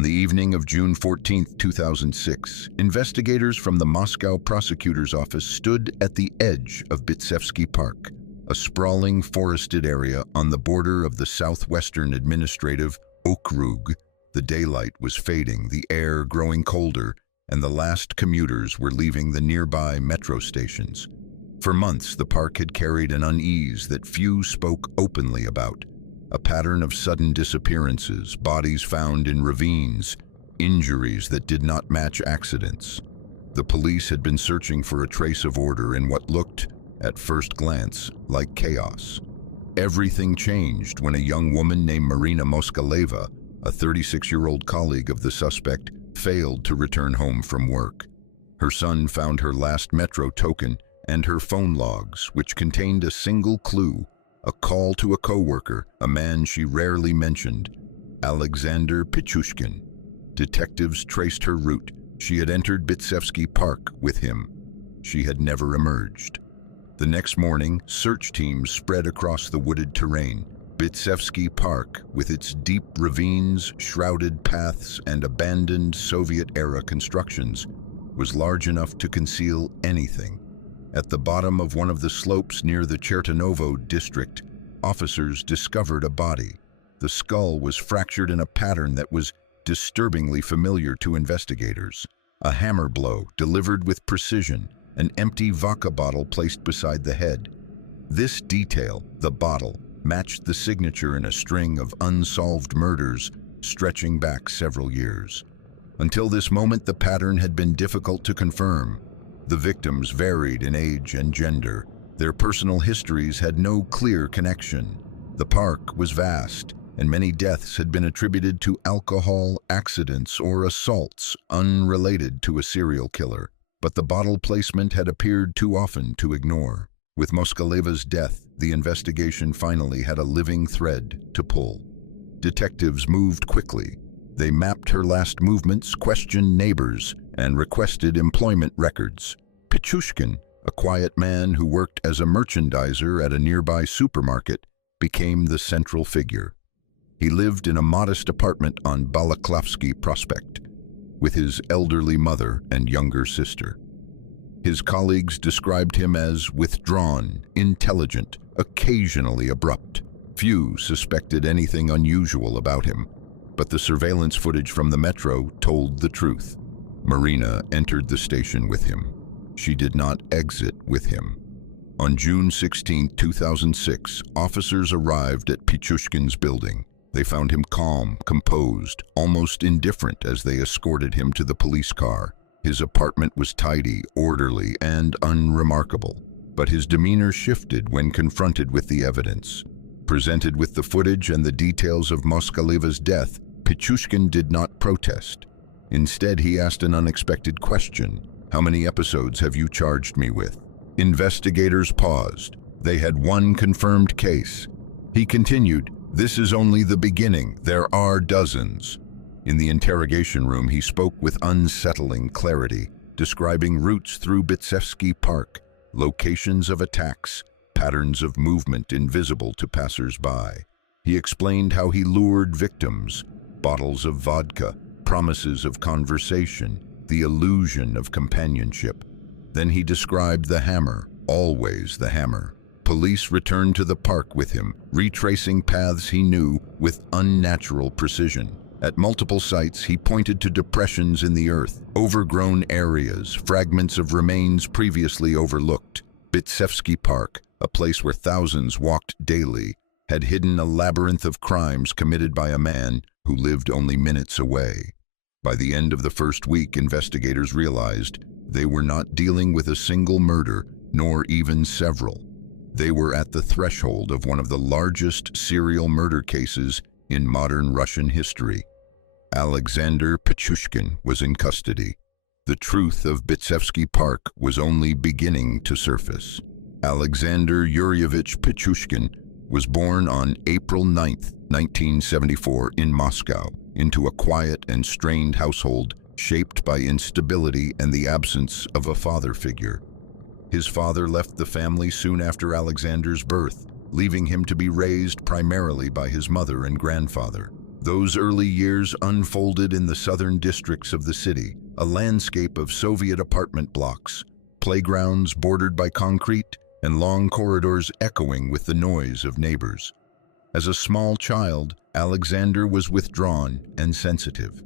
On the evening of June 14, 2006, investigators from the Moscow prosecutor's office stood at the edge of Bitsevsky Park, a sprawling forested area on the border of the southwestern administrative Okrug. The daylight was fading, the air growing colder, and the last commuters were leaving the nearby metro stations. For months, the park had carried an unease that few spoke openly about. A pattern of sudden disappearances, bodies found in ravines, injuries that did not match accidents. The police had been searching for a trace of order in what looked, at first glance, like chaos. Everything changed when a young woman named Marina Moskaleva, a 36-year-old colleague of the suspect, failed to return home from work. Her son found her last metro token and her phone logs, which contained a single clue: a call to a coworker, a man she rarely mentioned, Alexander Pichushkin. Detectives traced her route. She had entered Bitsevsky Park with him. She had never emerged. The next morning, search teams spread across the wooded terrain. Bitsevsky Park, with its deep ravines, shrouded paths, and abandoned Soviet-era constructions, was large enough to conceal anything. At the bottom of one of the slopes near the Chertonovo district, officers discovered a body. The skull was fractured in a pattern that was disturbingly familiar to investigators. A hammer blow delivered with precision, an empty vodka bottle placed beside the head. This detail, the bottle, matched the signature in a string of unsolved murders stretching back several years. Until this moment, the pattern had been difficult to confirm. The victims varied in age and gender. Their personal histories had no clear connection. The park was vast, and many deaths had been attributed to alcohol, accidents, or assaults unrelated to a serial killer. But the bottle placement had appeared too often to ignore. With Moskaleva's death, the investigation finally had a living thread to pull. Detectives moved quickly. They mapped her last movements, questioned neighbors, and requested employment records. Pichushkin, a quiet man who worked as a merchandiser at a nearby supermarket, became the central figure. He lived in a modest apartment on Balaklavsky Prospect, with his elderly mother and younger sister. His colleagues described him as withdrawn, intelligent, occasionally abrupt. Few suspected anything unusual about him, but the surveillance footage from the metro told the truth. Marina entered the station with him. She did not exit with him. On June 16, 2006, officers arrived at Pichushkin's building. They found him calm, composed, almost indifferent as they escorted him to the police car. His apartment was tidy, orderly, and unremarkable, but his demeanor shifted when confronted with the evidence. Presented with the footage and the details of Moskaleva's death, Pichushkin did not protest. Instead, he asked an unexpected question: "How many episodes have you charged me with?" Investigators paused. They had one confirmed case. He continued, "This is only the beginning. There are dozens." In the interrogation room, he spoke with unsettling clarity, describing routes through Bitsevsky Park, locations of attacks, patterns of movement invisible to passers-by. He explained how he lured victims: bottles of vodka, promises of conversation, the illusion of companionship. Then he described the hammer, always the hammer. Police returned to the park with him, retracing paths he knew with unnatural precision. At multiple sites, he pointed to depressions in the earth, overgrown areas, fragments of remains previously overlooked. Bitsevsky Park, a place where thousands walked daily, had hidden a labyrinth of crimes committed by a man who lived only minutes away. By the end of the first week, investigators realized they were not dealing with a single murder, nor even several. They were at the threshold of one of the largest serial murder cases in modern Russian history. Alexander Pichushkin was in custody. The truth of Bitsevsky Park was only beginning to surface. Alexander Yuryevich Pichushkin was born on April 9, 1974, in Moscow, into a quiet and strained household shaped by instability and the absence of a father figure. His father left the family soon after Alexander's birth, leaving him to be raised primarily by his mother and grandfather. Those early years unfolded in the southern districts of the city, a landscape of Soviet apartment blocks, playgrounds bordered by concrete, and long corridors echoing with the noise of neighbors. As a small child, Alexander was withdrawn and sensitive.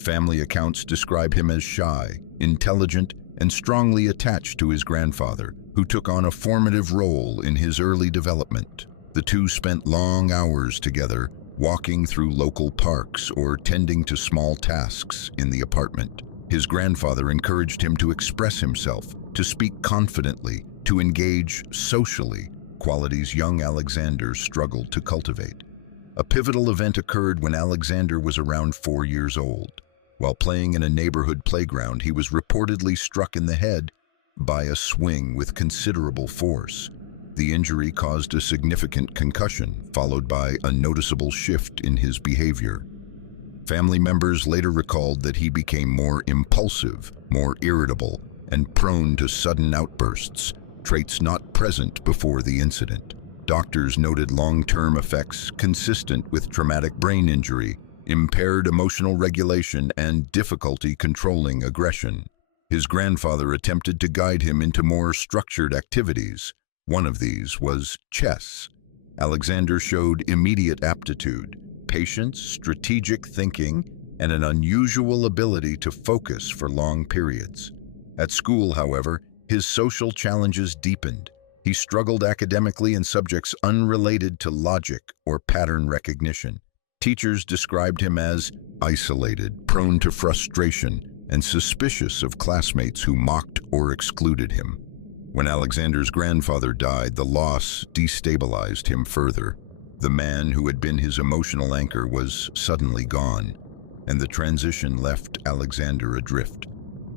Family accounts describe him as shy, intelligent, and strongly attached to his grandfather, who took on a formative role in his early development. The two spent long hours together, walking through local parks or tending to small tasks in the apartment. His grandfather encouraged him to express himself, to speak confidently, to engage socially, qualities young Alexander struggled to cultivate. A pivotal event occurred when Alexander was around 4 years old. While playing in a neighborhood playground, he was reportedly struck in the head by a swing with considerable force. The injury caused a significant concussion, followed by a noticeable shift in his behavior. Family members later recalled that he became more impulsive, more irritable, and prone to sudden outbursts, traits not present before the incident. Doctors noted long-term effects consistent with traumatic brain injury, impaired emotional regulation, and difficulty controlling aggression. His grandfather attempted to guide him into more structured activities. One of these was chess. Alexander showed immediate aptitude, patience, strategic thinking, and an unusual ability to focus for long periods. At school, however, his social challenges deepened. He struggled academically in subjects unrelated to logic or pattern recognition. Teachers described him as isolated, prone to frustration, and suspicious of classmates who mocked or excluded him. When Alexander's grandfather died, the loss destabilized him further. The man who had been his emotional anchor was suddenly gone, and the transition left Alexander adrift.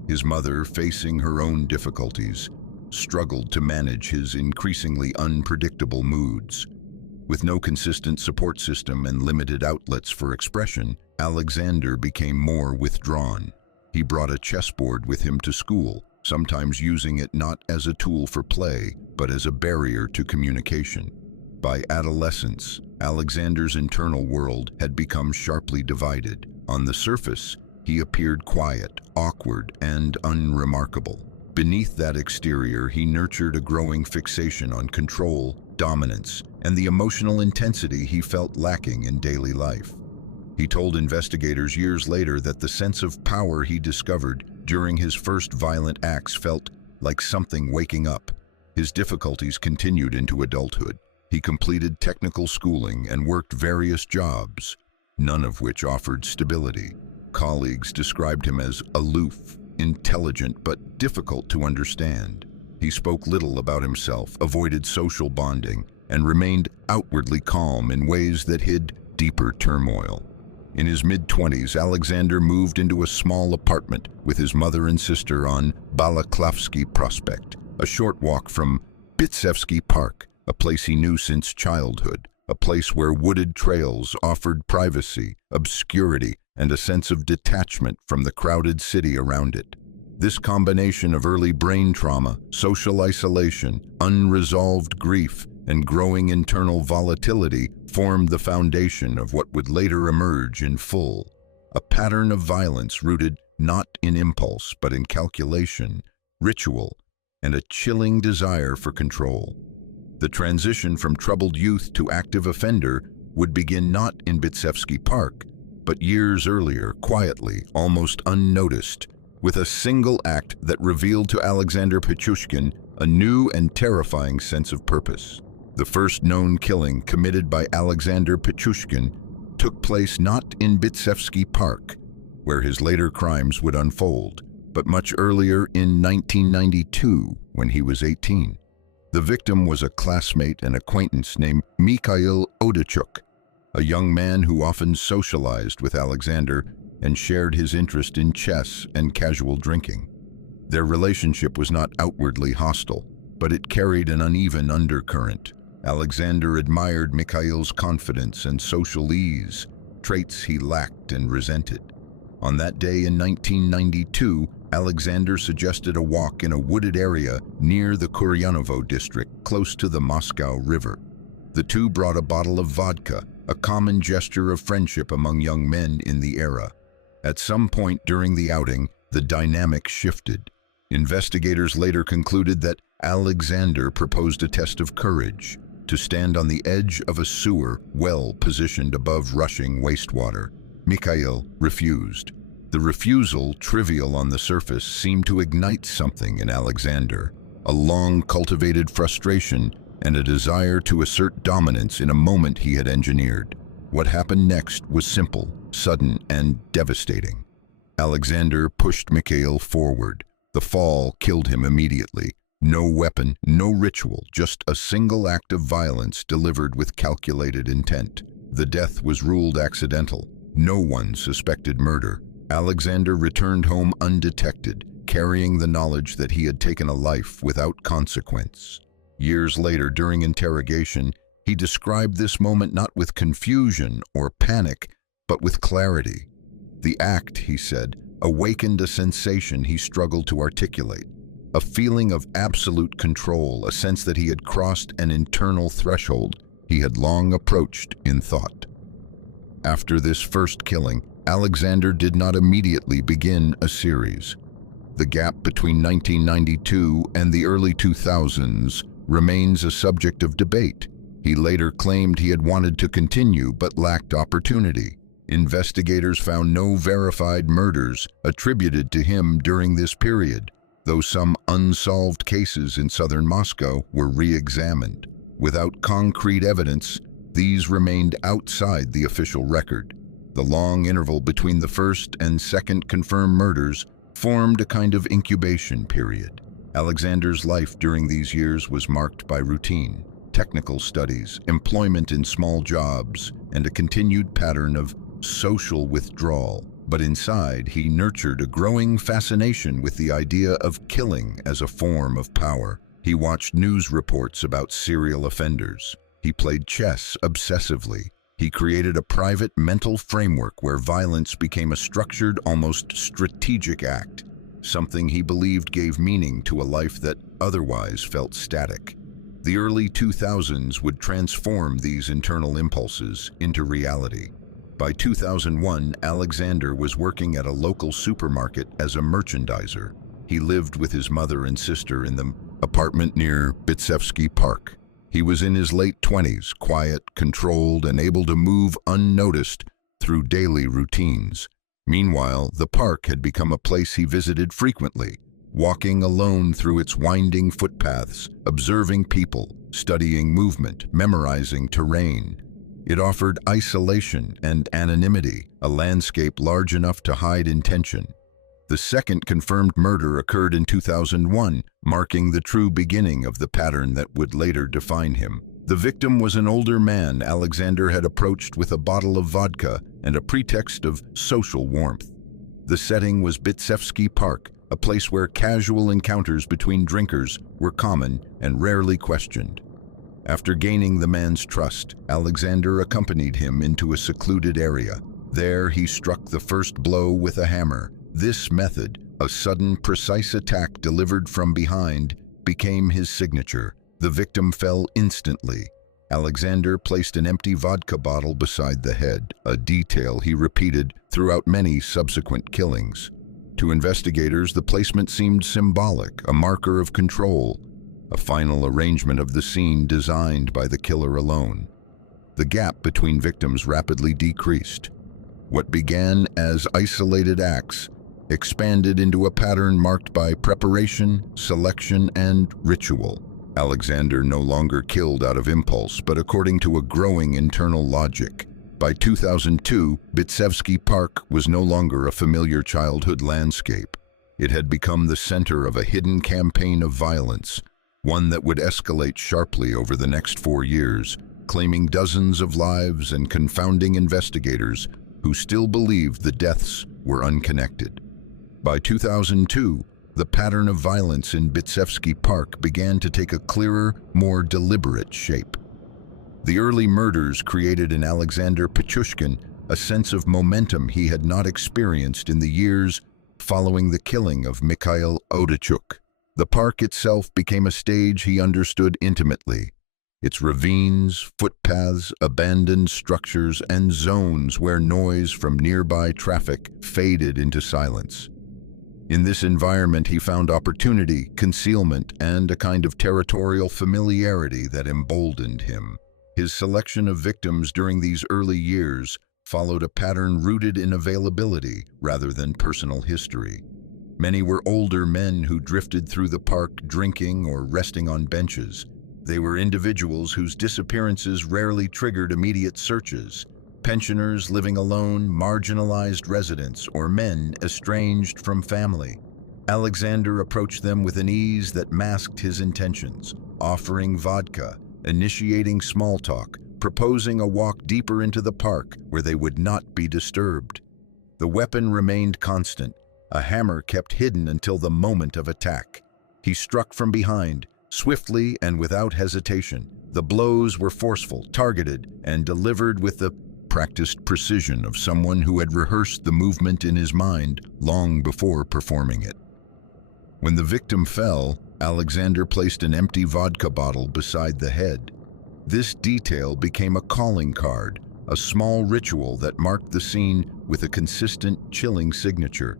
His mother, facing her own difficulties, struggled to manage his increasingly unpredictable moods. With no consistent support system and limited outlets for expression, Alexander became more withdrawn. He brought a chessboard with him to school, sometimes using it not as a tool for play, but as a barrier to communication. By adolescence, Alexander's internal world had become sharply divided. On the surface, he appeared quiet, awkward, and unremarkable. Beneath that exterior, he nurtured a growing fixation on control, dominance, and the emotional intensity he felt lacking in daily life. He told investigators years later that the sense of power he discovered during his first violent acts felt like something waking up. His difficulties continued into adulthood. He completed technical schooling and worked various jobs, none of which offered stability. Colleagues described him as aloof, intelligent, but difficult to understand. He spoke little about himself, avoided social bonding, and remained outwardly calm in ways that hid deeper turmoil. In his mid-20s, Alexander moved into a small apartment with his mother and sister on Balaklavsky Prospect, a short walk from Bitsevsky Park, a place he knew since childhood, a place where wooded trails offered privacy, obscurity, and a sense of detachment from the crowded city around it. This combination of early brain trauma, social isolation, unresolved grief, and growing internal volatility formed the foundation of what would later emerge in full, a pattern of violence rooted not in impulse but in calculation, ritual, and a chilling desire for control. The transition from troubled youth to active offender would begin not in Bitsevsky Park, but years earlier, quietly, almost unnoticed, with a single act that revealed to Alexander Pichushkin a new and terrifying sense of purpose. The first known killing committed by Alexander Pichushkin took place not in Bitsevsky Park, where his later crimes would unfold, but much earlier in 1992, when he was 18. The victim was a classmate and acquaintance named Mikhail Odachuk, a young man who often socialized with Alexander and shared his interest in chess and casual drinking. Their relationship was not outwardly hostile, but it carried an uneven undercurrent. Alexander admired Mikhail's confidence and social ease, traits he lacked and resented. On that day in 1992, Alexander suggested a walk in a wooded area near the Kuryanovo district, close to the Moscow River. The two brought a bottle of vodka, a common gesture of friendship among young men in the era. At some point during the outing, the dynamic shifted. Investigators later concluded that Alexander proposed a test of courage, to stand on the edge of a sewer well positioned above rushing wastewater. Mikhail refused. The refusal, trivial on the surface, seemed to ignite something in Alexander, a long-cultivated frustration and a desire to assert dominance in a moment he had engineered. What happened next was simple, sudden, and devastating. Alexander pushed Mikhail forward. The fall killed him immediately. No weapon, no ritual, just a single act of violence delivered with calculated intent. The death was ruled accidental. No one suspected murder. Alexander returned home undetected, carrying the knowledge that he had taken a life without consequence. Years later, during interrogation, he described this moment not with confusion or panic, but with clarity. The act, he said, awakened a sensation he struggled to articulate. A feeling of absolute control, a sense that he had crossed an internal threshold he had long approached in thought. After this first killing, Alexander did not immediately begin a series. The gap between 1992 and the early 2000s remains a subject of debate. He later claimed he had wanted to continue but lacked opportunity. Investigators found no verified murders attributed to him during this period, though some unsolved cases in southern Moscow were re-examined. Without concrete evidence, these remained outside the official record. The long interval between the first and second confirmed murders formed a kind of incubation period. Alexander's life during these years was marked by routine, technical studies, employment in small jobs, and a continued pattern of social withdrawal. But inside, he nurtured a growing fascination with the idea of killing as a form of power. He watched news reports about serial offenders. He played chess obsessively. He created a private mental framework where violence became a structured, almost strategic act, something he believed gave meaning to a life that otherwise felt static. The early 2000s would transform these internal impulses into reality. By 2001, Alexander was working at a local supermarket as a merchandiser. He lived with his mother and sister in the apartment near Bitsevsky Park. He was in his late 20s, quiet, controlled, and able to move unnoticed through daily routines. Meanwhile, the park had become a place he visited frequently, walking alone through its winding footpaths, observing people, studying movement, memorizing terrain. It offered isolation and anonymity, a landscape large enough to hide intention. The second confirmed murder occurred in 2001, marking the true beginning of the pattern that would later define him. The victim was an older man Alexander had approached with a bottle of vodka and a pretext of social warmth. The setting was Bitsevsky Park, a place where casual encounters between drinkers were common and rarely questioned. After gaining the man's trust, Alexander accompanied him into a secluded area. There he struck the first blow with a hammer. This method, a sudden, precise attack delivered from behind, became his signature. The victim fell instantly. Alexander placed an empty vodka bottle beside the head, a detail he repeated throughout many subsequent killings. To investigators, the placement seemed symbolic, a marker of control, a final arrangement of the scene designed by the killer alone. The gap between victims rapidly decreased. What began as isolated acts expanded into a pattern marked by preparation, selection, and ritual. Alexander no longer killed out of impulse, but according to a growing internal logic. By 2002, Bitsevsky Park was no longer a familiar childhood landscape. It had become the center of a hidden campaign of violence, one that would escalate sharply over the next 4 years, claiming dozens of lives and confounding investigators who still believed the deaths were unconnected. By 2002, the pattern of violence in Bitsevsky Park began to take a clearer, more deliberate shape. The early murders created in Alexander Pichushkin a sense of momentum he had not experienced in the years following the killing of Mikhail Vodka. The park itself became a stage he understood intimately. its ravines, footpaths, abandoned structures, and zones where noise from nearby traffic faded into silence. In this environment, he found opportunity, concealment, and a kind of territorial familiarity that emboldened him. His selection of victims during these early years followed a pattern rooted in availability rather than personal history. Many were older men who drifted through the park drinking or resting on benches. They were individuals whose disappearances rarely triggered immediate searches. Pensioners living alone, marginalized residents, or men estranged from family. Alexander approached them with an ease that masked his intentions, offering vodka, initiating small talk, proposing a walk deeper into the park where they would not be disturbed. The weapon remained constant, a hammer kept hidden until the moment of attack. He struck from behind, swiftly and without hesitation. The blows were forceful, targeted, and delivered with the practiced precision of someone who had rehearsed the movement in his mind long before performing it. When the victim fell, Alexander placed an empty vodka bottle beside the head. This detail became a calling card, a small ritual that marked the scene with a consistent, chilling signature.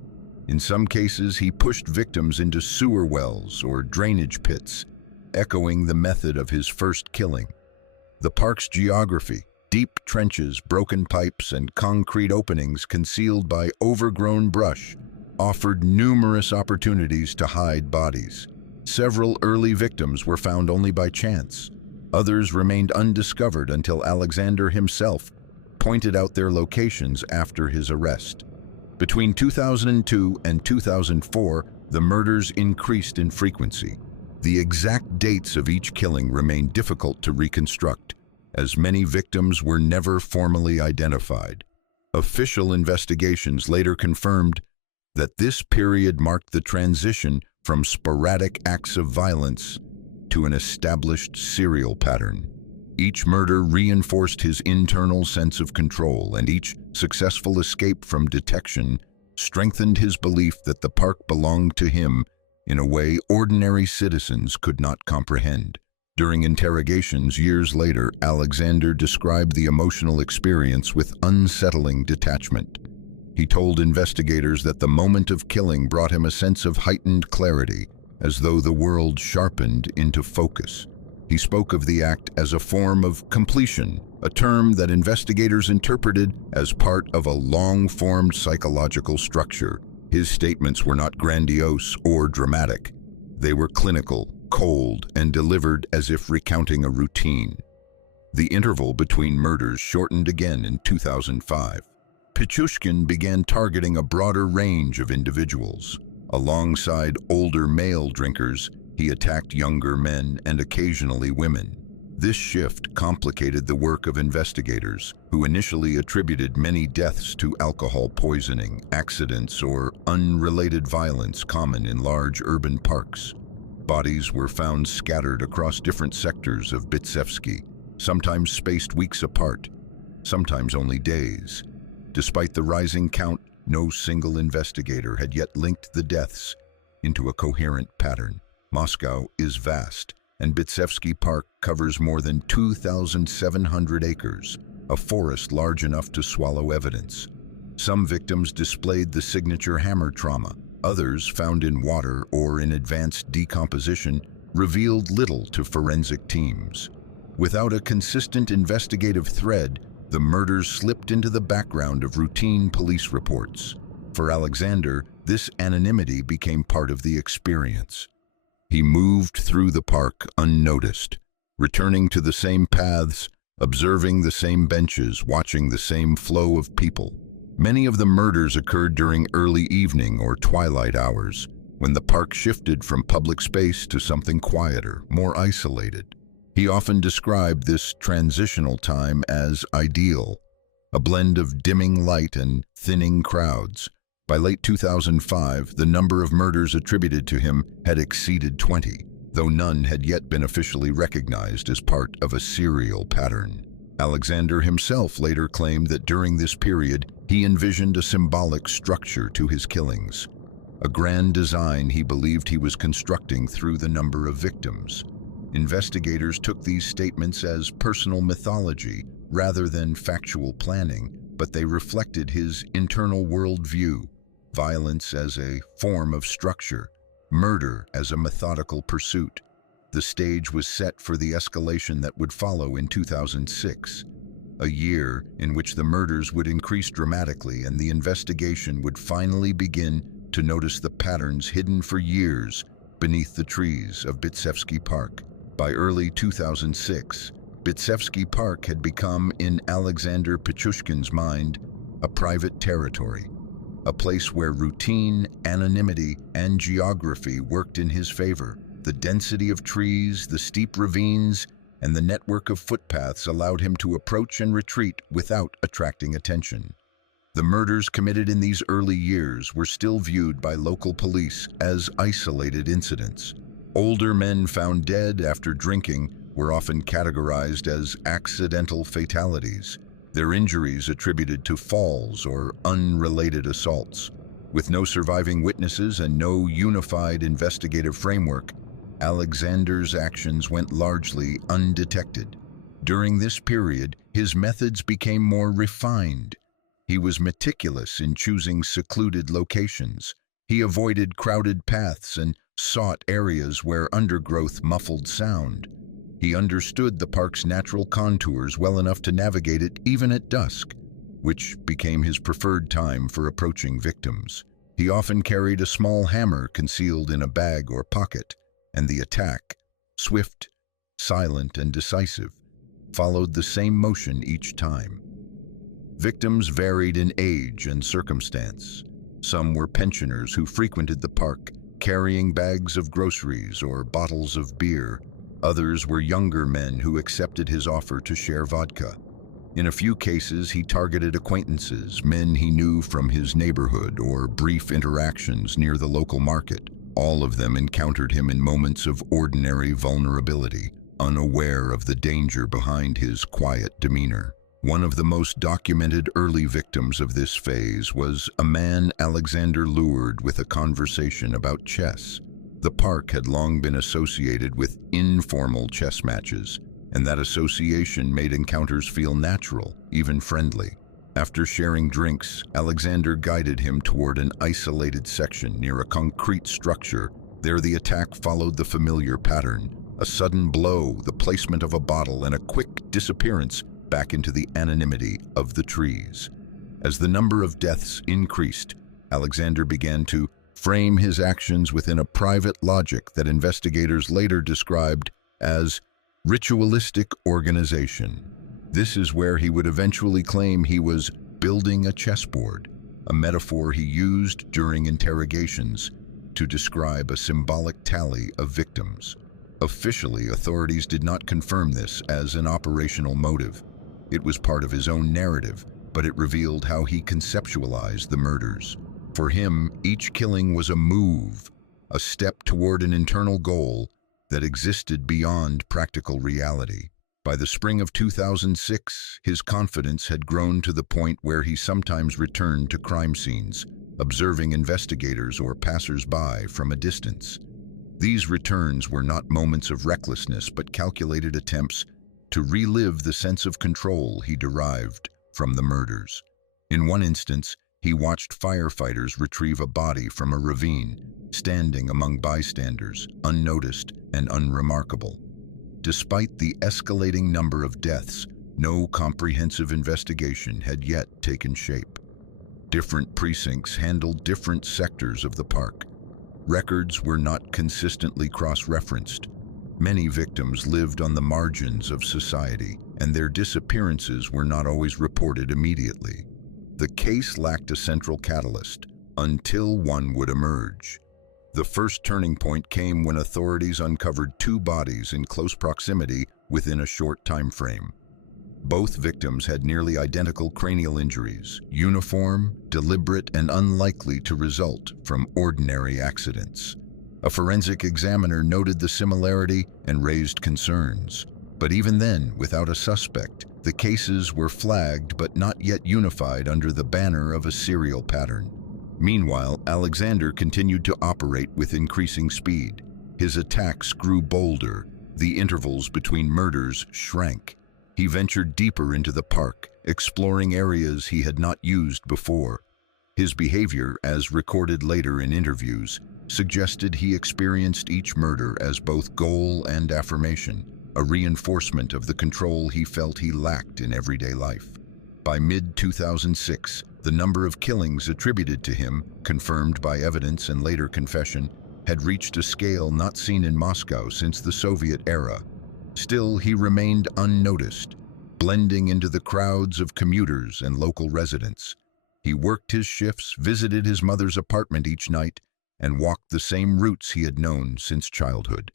In some cases, he pushed victims into sewer wells or drainage pits, echoing the method of his first killing. The park's geography, deep trenches, broken pipes, and concrete openings concealed by overgrown brush, offered numerous opportunities to hide bodies. Several early victims were found only by chance. Others remained undiscovered until Alexander himself pointed out their locations after his arrest. Between 2002 and 2004, the murders increased in frequency. The exact dates of each killing remain difficult to reconstruct, as many victims were never formally identified. Official investigations later confirmed that this period marked the transition from sporadic acts of violence to an established serial pattern. Each murder reinforced his internal sense of control, and each successful escape from detection strengthened his belief that the park belonged to him in a way ordinary citizens could not comprehend. During interrogations years later, Alexander described the emotional experience with unsettling detachment. He told investigators that the moment of killing brought him a sense of heightened clarity, as though the world sharpened into focus. He spoke of the act as a form of completion, a term that investigators interpreted as part of a long-formed psychological structure. His statements were not grandiose or dramatic. They were clinical, cold, and delivered as if recounting a routine. The interval between murders shortened again in 2005. Pichushkin began targeting a broader range of individuals. Alongside older male drinkers, he attacked younger men and occasionally women. This shift complicated the work of investigators, who initially attributed many deaths to alcohol poisoning, accidents, or unrelated violence common in large urban parks. Bodies were found scattered across different sectors of Bitsevsky, sometimes spaced weeks apart, sometimes only days. Despite the rising count, no single investigator had yet linked the deaths into a coherent pattern. Moscow is vast, and Bitsevsky Park covers more than 2,700 acres, a forest large enough to swallow evidence. Some victims displayed the signature hammer trauma. Others, found in water or in advanced decomposition, revealed little to forensic teams. Without a consistent investigative thread, the murders slipped into the background of routine police reports. For Alexander, this anonymity became part of the experience. He moved through the park unnoticed, returning to the same paths, observing the same benches, watching the same flow of people. Many of the murders occurred during early evening or twilight hours, when the park shifted from public space to something quieter, more isolated. He often described this transitional time as ideal, a blend of dimming light and thinning crowds. By late 2005, the number of murders attributed to him had exceeded 20, though none had yet been officially recognized as part of a serial pattern. Alexander himself later claimed that during this period, he envisioned a symbolic structure to his killings, a grand design he believed he was constructing through the number of victims. Investigators took these statements as personal mythology rather than factual planning, but they reflected his internal worldview: violence as a form of structure, murder as a methodical pursuit. The stage was set for the escalation that would follow in 2006, a year in which the murders would increase dramatically and the investigation would finally begin to notice the patterns hidden for years beneath the trees of Bitsevsky Park. By early 2006, Bitsevsky Park had become, in Alexander Pichushkin's mind, a private territory, a place where routine, anonymity, and geography worked in his favor. The density of trees, the steep ravines, and the network of footpaths allowed him to approach and retreat without attracting attention. The murders committed in these early years were still viewed by local police as isolated incidents. Older men found dead after drinking were often categorized as accidental fatalities, their injuries attributed to falls or unrelated assaults. With no surviving witnesses and no unified investigative framework, Alexander's actions went largely undetected. During this period, his methods became more refined. He was meticulous in choosing secluded locations. He avoided crowded paths and sought areas where undergrowth muffled sound. He understood the park's natural contours well enough to navigate it even at dusk, which became his preferred time for approaching victims. He often carried a small hammer concealed in a bag or pocket, and the attack, swift, silent, and decisive, followed the same motion each time. Victims varied in age and circumstance. Some were pensioners who frequented the park, carrying bags of groceries or bottles of beer. Others were younger men who accepted his offer to share vodka. In a few cases, he targeted acquaintances, men he knew from his neighborhood or brief interactions near the local market. All of them encountered him in moments of ordinary vulnerability, unaware of the danger behind his quiet demeanor. One of the most documented early victims of this phase was a man Alexander lured with a conversation about chess. The park had long been associated with informal chess matches, and that association made encounters feel natural, even friendly. After sharing drinks, Alexander guided him toward an isolated section near a concrete structure. There the attack followed the familiar pattern: a sudden blow, the placement of a bottle, and a quick disappearance back into the anonymity of the trees. As the number of deaths increased, Alexander began to frame his actions within a private logic that investigators later described as ritualistic organization. This is where he would eventually claim he was building a chessboard, a metaphor he used during interrogations to describe a symbolic tally of victims. Officially, authorities did not confirm this as an operational motive. It was part of his own narrative, but it revealed how he conceptualized the murders. For him, each killing was a move, a step toward an internal goal that existed beyond practical reality. By the spring of 2006, his confidence had grown to the point where he sometimes returned to crime scenes, observing investigators or passers-by from a distance. These returns were not moments of recklessness, but calculated attempts to relive the sense of control he derived from the murders. In one instance, he watched firefighters retrieve a body from a ravine, standing among bystanders, unnoticed and unremarkable. Despite the escalating number of deaths, no comprehensive investigation had yet taken shape. Different precincts handled different sectors of the park. Records were not consistently cross-referenced. Many victims lived on the margins of society, and their disappearances were not always reported immediately. The case lacked a central catalyst, until one would emerge. The first turning point came when authorities uncovered two bodies in close proximity within a short time frame. Both victims had nearly identical cranial injuries, uniform, deliberate, and unlikely to result from ordinary accidents. A forensic examiner noted the similarity and raised concerns. But even then, without a suspect, the cases were flagged but not yet unified under the banner of a serial pattern. Meanwhile, Alexander continued to operate with increasing speed. His attacks grew bolder, The intervals between murders shrank. He ventured deeper into the park, exploring areas he had not used before. His behavior, as recorded later in interviews, suggested he experienced each murder as both goal and affirmation, a reinforcement of the control he felt he lacked in everyday life. By mid-2006, the number of killings attributed to him, confirmed by evidence and later confession, had reached a scale not seen in Moscow since the Soviet era. Still, he remained unnoticed, blending into the crowds of commuters and local residents. He worked his shifts, visited his mother's apartment each night, and walked the same routes he had known since childhood.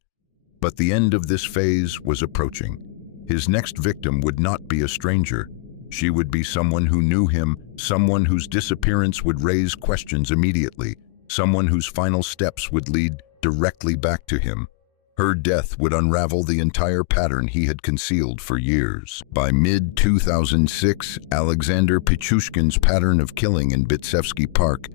But the end of this phase was approaching. His next victim would not be a stranger. She would be someone who knew him, someone whose disappearance would raise questions immediately, someone whose final steps would lead directly back to him. Her death would unravel the entire pattern he had concealed for years. By mid-2006, Alexander Pichushkin's pattern of killing in Bitsevsky Park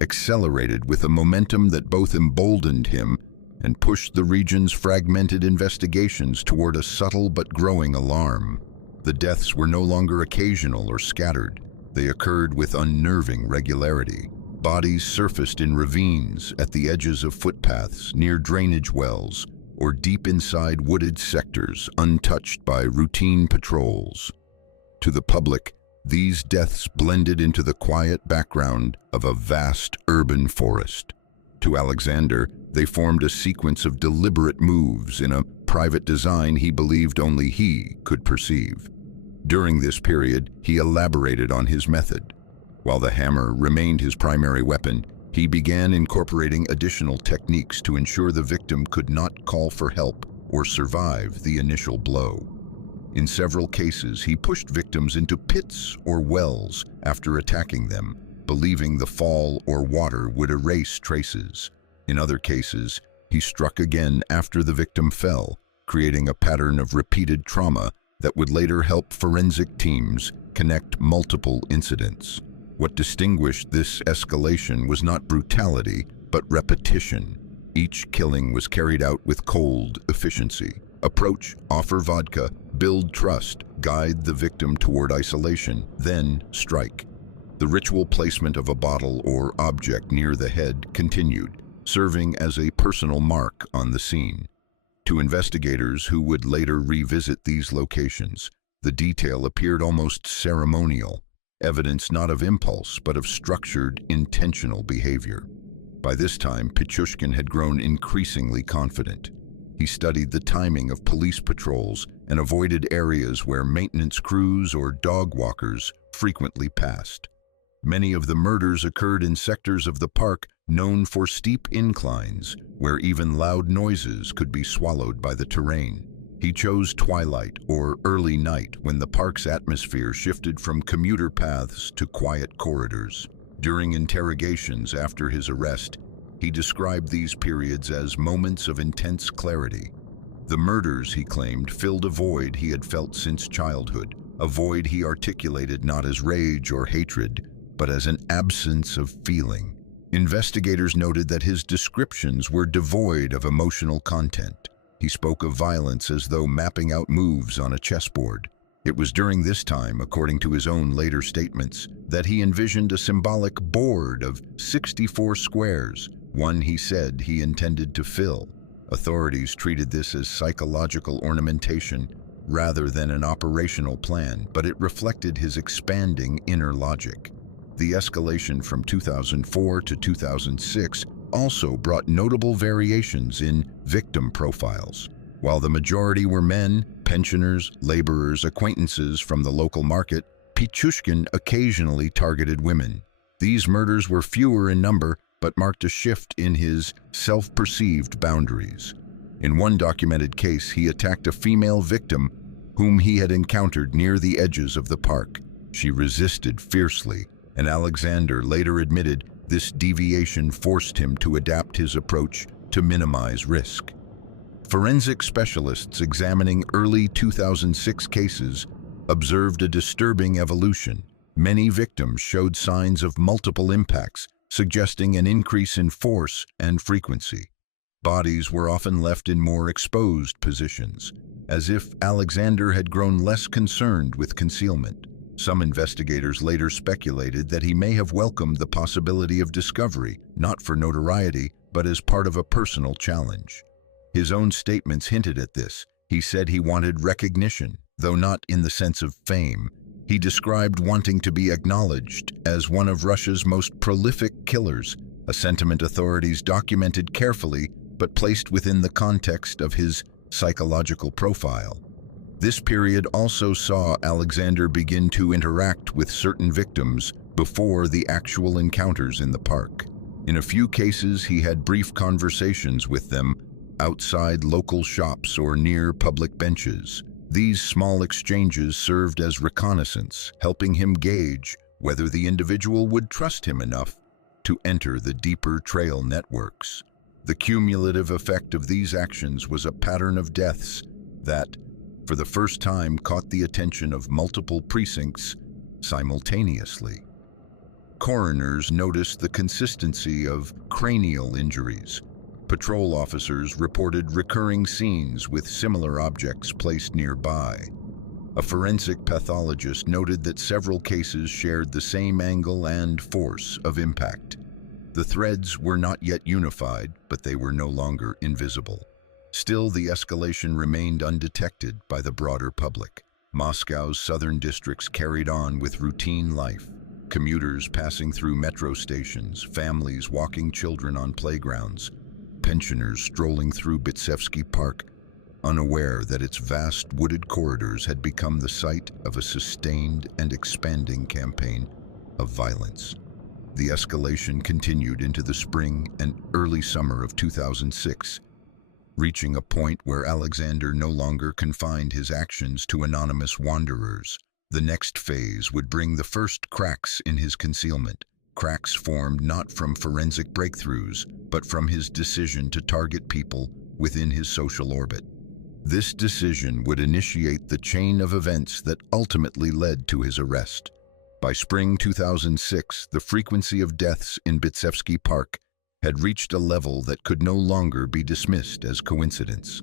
accelerated with a momentum that both emboldened him and pushed the region's fragmented investigations toward a subtle but growing alarm. The deaths were no longer occasional or scattered. They occurred with unnerving regularity. Bodies surfaced in ravines, at the edges of footpaths, near drainage wells, or deep inside wooded sectors untouched by routine patrols. To the public, these deaths blended into the quiet background of a vast urban forest. To Alexander, they formed a sequence of deliberate moves in a private design he believed only he could perceive. During this period, he elaborated on his method. While the hammer remained his primary weapon, he began incorporating additional techniques to ensure the victim could not call for help or survive the initial blow. In several cases, he pushed victims into pits or wells after attacking them, believing the fall or water would erase traces. In other cases, he struck again after the victim fell, creating a pattern of repeated trauma that would later help forensic teams connect multiple incidents. What distinguished this escalation was not brutality, but repetition. Each killing was carried out with cold efficiency. Approach, offer vodka, build trust, guide the victim toward isolation, then strike. The ritual placement of a bottle or object near the head continued, serving as a personal mark on the scene. To investigators who would later revisit these locations, the detail appeared almost ceremonial, evidence not of impulse but of structured, intentional behavior. By this time, Pichushkin had grown increasingly confident. He studied the timing of police patrols and avoided areas where maintenance crews or dog walkers frequently passed. Many of the murders occurred in sectors of the park known for steep inclines, where even loud noises could be swallowed by the terrain. He chose twilight or early night when the park's atmosphere shifted from commuter paths to quiet corridors. During interrogations after his arrest, he described these periods as moments of intense clarity. The murders, he claimed, filled a void he had felt since childhood, a void he articulated not as rage or hatred, but as an absence of feeling. Investigators noted that his descriptions were devoid of emotional content. He spoke of violence as though mapping out moves on a chessboard. It was during this time, according to his own later statements, that he envisioned a symbolic board of 64 squares, one he said he intended to fill. Authorities treated this as psychological ornamentation rather than an operational plan, but it reflected his expanding inner logic. The escalation from 2004 to 2006 also brought notable variations in victim profiles. While the majority were men, pensioners, laborers, acquaintances from the local market, Pichushkin occasionally targeted women. These murders were fewer in number, but marked a shift in his self-perceived boundaries. In one documented case, he attacked a female victim whom he had encountered near the edges of the park. She resisted fiercely, and Alexander later admitted this deviation forced him to adapt his approach to minimize risk. Forensic specialists examining early 2006 cases observed a disturbing evolution. Many victims showed signs of multiple impacts, suggesting an increase in force and frequency. Bodies were often left in more exposed positions, as if Alexander had grown less concerned with concealment. Some investigators later speculated that he may have welcomed the possibility of discovery, not for notoriety, but as part of a personal challenge. His own statements hinted at this. He said he wanted recognition, though not in the sense of fame. He described wanting to be acknowledged as one of Russia's most prolific killers, a sentiment authorities documented carefully but placed within the context of his psychological profile. This period also saw Alexander begin to interact with certain victims before the actual encounters in the park. In a few cases, he had brief conversations with them outside local shops or near public benches. These small exchanges served as reconnaissance, helping him gauge whether the individual would trust him enough to enter the deeper trail networks. The cumulative effect of these actions was a pattern of deaths that, for the first time, caught the attention of multiple precincts simultaneously. Coroners noticed the consistency of cranial injuries. Patrol officers reported recurring scenes with similar objects placed nearby. A forensic pathologist noted that several cases shared the same angle and force of impact. The threads were not yet unified, but they were no longer invisible. Still, the escalation remained undetected by the broader public. Moscow's southern districts carried on with routine life. Commuters passing through metro stations, families walking children on playgrounds, pensioners strolling through Bitsevsky Park, unaware that its vast wooded corridors had become the site of a sustained and expanding campaign of violence. The escalation continued into the spring and early summer of 2006, reaching a point where Alexander no longer confined his actions to anonymous wanderers. The next phase would bring the first cracks in his concealment, cracks formed not from forensic breakthroughs, but from his decision to target people within his social orbit. This decision would initiate the chain of events that ultimately led to his arrest. By spring 2006, the frequency of deaths in Bitsevsky Park had reached a level that could no longer be dismissed as coincidence.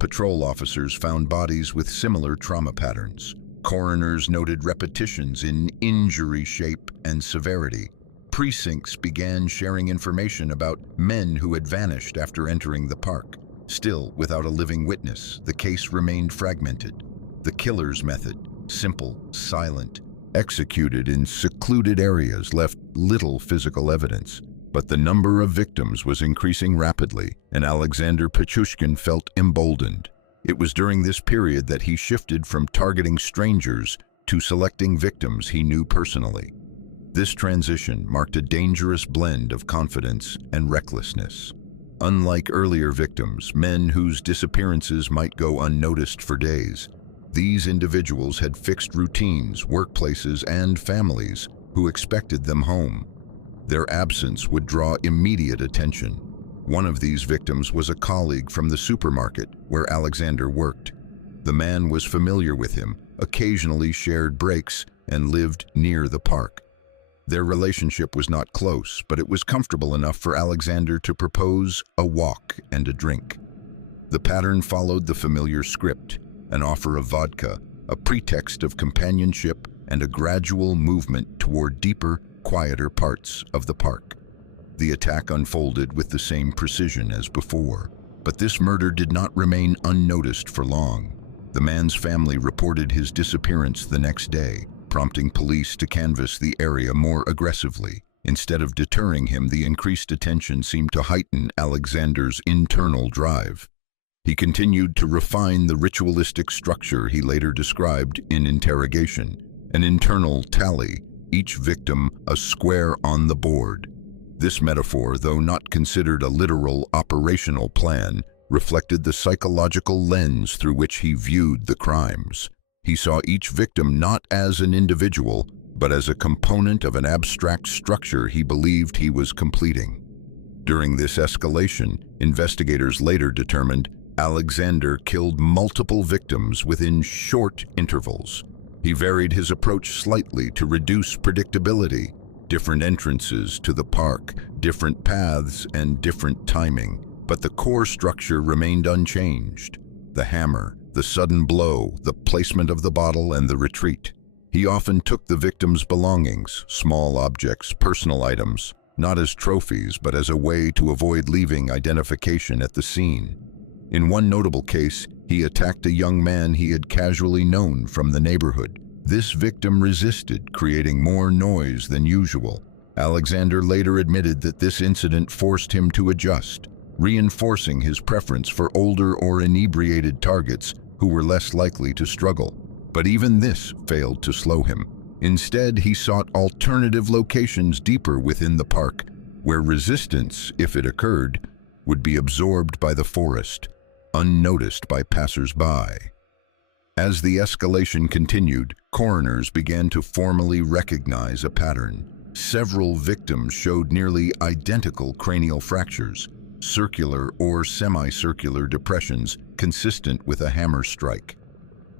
Patrol officers found bodies with similar trauma patterns. Coroners noted repetitions in injury shape and severity. Precincts began sharing information about men who had vanished after entering the park. Still, without a living witness, the case remained fragmented. The killer's method, simple, silent, executed in secluded areas, left little physical evidence. But the number of victims was increasing rapidly, and Alexander Pichushkin felt emboldened. It was during this period that he shifted from targeting strangers to selecting victims he knew personally. This transition marked a dangerous blend of confidence and recklessness. Unlike earlier victims, men whose disappearances might go unnoticed for days, these individuals had fixed routines, workplaces, and families who expected them home. Their absence would draw immediate attention. One of these victims was a colleague from the supermarket where Alexander worked. The man was familiar with him, occasionally shared breaks, and lived near the park. Their relationship was not close, but it was comfortable enough for Alexander to propose a walk and a drink. The pattern followed the familiar script: an offer of vodka, a pretext of companionship, and a gradual movement toward deeper, quieter parts of the park. The attack unfolded with the same precision as before, but this murder did not remain unnoticed for long. The man's family reported his disappearance the next day, prompting police to canvass the area more aggressively. Instead of deterring him, the increased attention seemed to heighten Alexander's internal drive. He continued to refine the ritualistic structure he later described in interrogation: an internal tally, each victim a square on the board. This metaphor, though not considered a literal operational plan, reflected the psychological lens through which he viewed the crimes. He saw each victim not as an individual, but as a component of an abstract structure he believed he was completing. During this escalation, investigators later determined Alexander killed multiple victims within short intervals. He varied his approach slightly to reduce predictability: different entrances to the park, different paths, and different timing. but the core structure remained unchanged. The hammer, the sudden blow, the placement of the bottle, and the retreat. He often took the victim's belongings, small objects, personal items, not as trophies, but as a way to avoid leaving identification at the scene. In one notable case, he attacked a young man he had casually known from the neighborhood. This victim resisted, creating more noise than usual. Alexander later admitted that this incident forced him to adjust, reinforcing his preference for older or inebriated targets who were less likely to struggle. But even this failed to slow him. Instead, he sought alternative locations deeper within the park, where resistance, if it occurred, would be absorbed by the forest, unnoticed by passers-by. As the escalation continued, coroners began to formally recognize a pattern. Several victims showed nearly identical cranial fractures, circular or semicircular depressions consistent with a hammer strike.